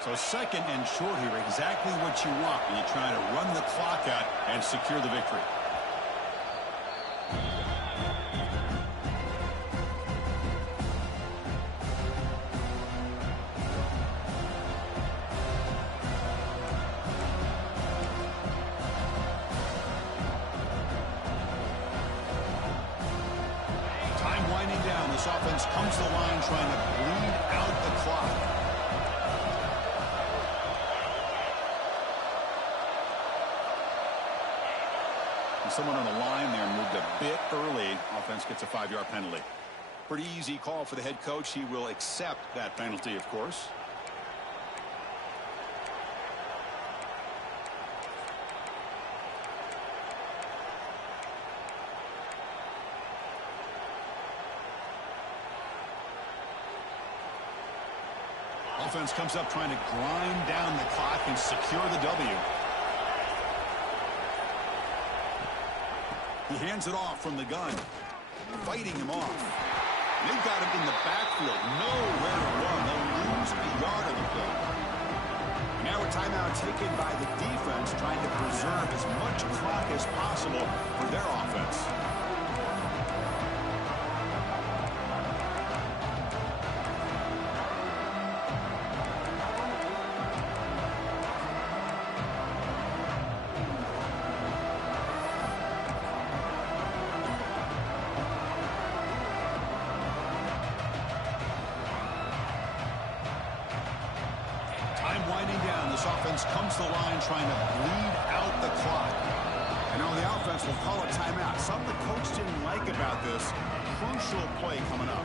So second and short here, exactly what you want when you try to run the clock out and secure the victory. Time winding down. This offense comes to the line trying to bleed out the clock. Someone on the line there moved a bit early. Offense gets a 5-yard penalty. Pretty easy call for the head coach. He will accept that penalty, of course. Offense comes up trying to grind down the clock and secure the W. He hands it off from the gun, fighting him off. They've got him in the backfield, nowhere to run. They'll lose a yard of the play. Now a timeout taken by the defense, trying to preserve as much clock as possible for their offense. This offense comes to the line trying to bleed out the clock. And now the offense will call a timeout. Something the coach didn't like about this. Crucial play coming up.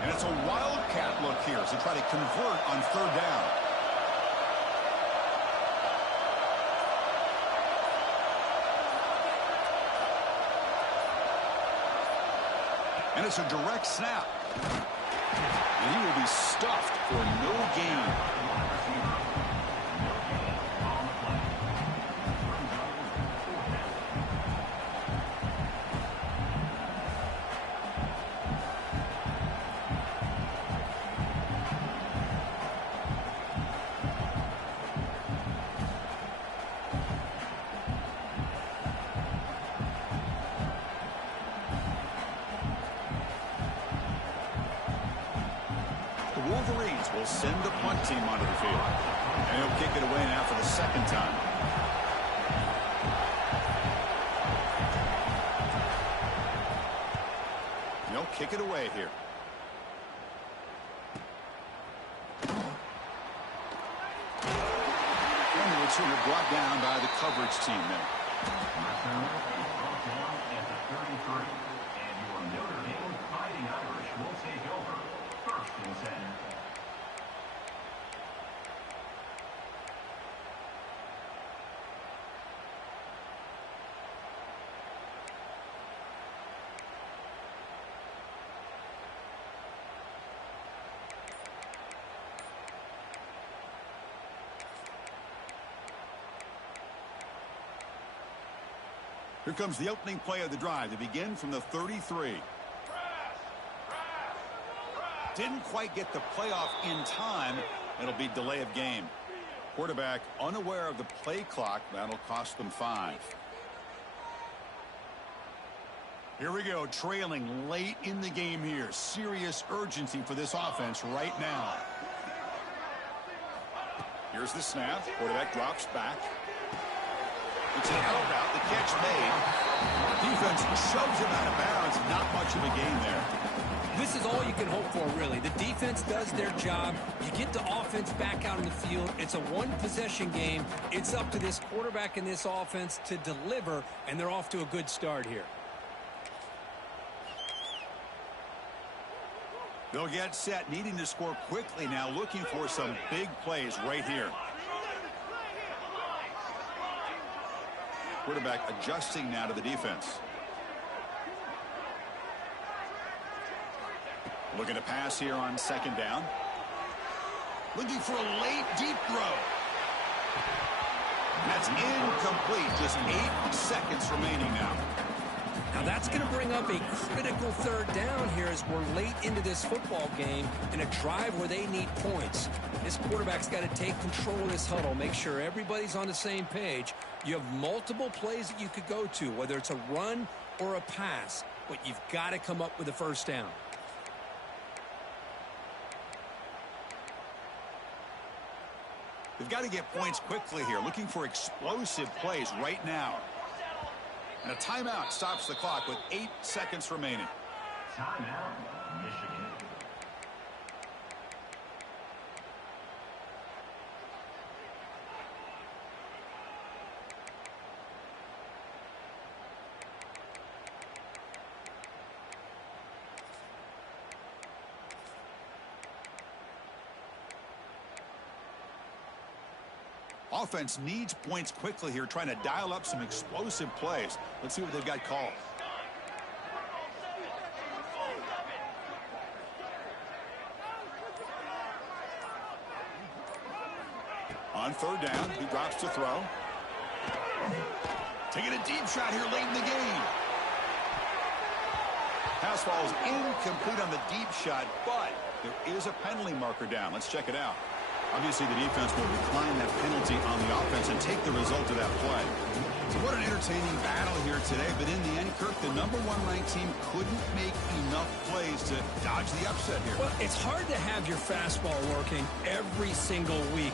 And it's a wildcat look here as they try to convert on third down. And it's a direct snap. And he will be stuffed for no gain. Wolverines will send the punt team onto the field. And he'll kick it away now for the second time. And he'll kick it away here. And the returner brought down by the coverage team there. Brought down at the 33. And your Notre Dame Fighting Irish will take over. First and 10. Here comes the opening play of the drive to begin from the 33. Didn't quite get the playoff in time. It'll be delay of game. Quarterback unaware of the play clock. That'll cost them 5. Here we go, trailing late in the game here. Serious urgency for this offense right now. Here's the snap. Quarterback drops back. It's an out route. The catch made. Defense shoves him out of bounds. Not much of a gain there. This is all you can hope for, really. The defense does their job. You get the offense back out in the field. It's a one-possession game. It's up to this quarterback and this offense to deliver, and they're off to a good start here. They'll get set, needing to score quickly now, looking for some big plays right here. Quarterback adjusting now to the defense. Looking to pass here on second down. Looking for a late deep throw. That's incomplete. Just 8 seconds remaining now. Now that's going to bring up a critical third down here as we're late into this football game in a drive where they need points. This quarterback's got to take control of this huddle, make sure everybody's on the same page. You have multiple plays that you could go to, whether it's a run or a pass, but you've got to come up with a first down. They've got to get points quickly here, looking for explosive plays right now. And a timeout stops the clock with 8 seconds remaining. Timeout, Michigan. Offense needs points quickly here, trying to dial up some explosive plays. Let's see what they've got called. On third down, he drops to throw. Taking a deep shot here late in the game. Pass falls incomplete on the deep shot, but there is a penalty marker down. Let's check it out. Obviously, the defense will decline that penalty on the offense and take the result of that play. So what an entertaining battle here today. But in the end, Kirk, the number 1 ranked team couldn't make enough plays to dodge the upset here. Well, it's hard to have your fastball working every single week.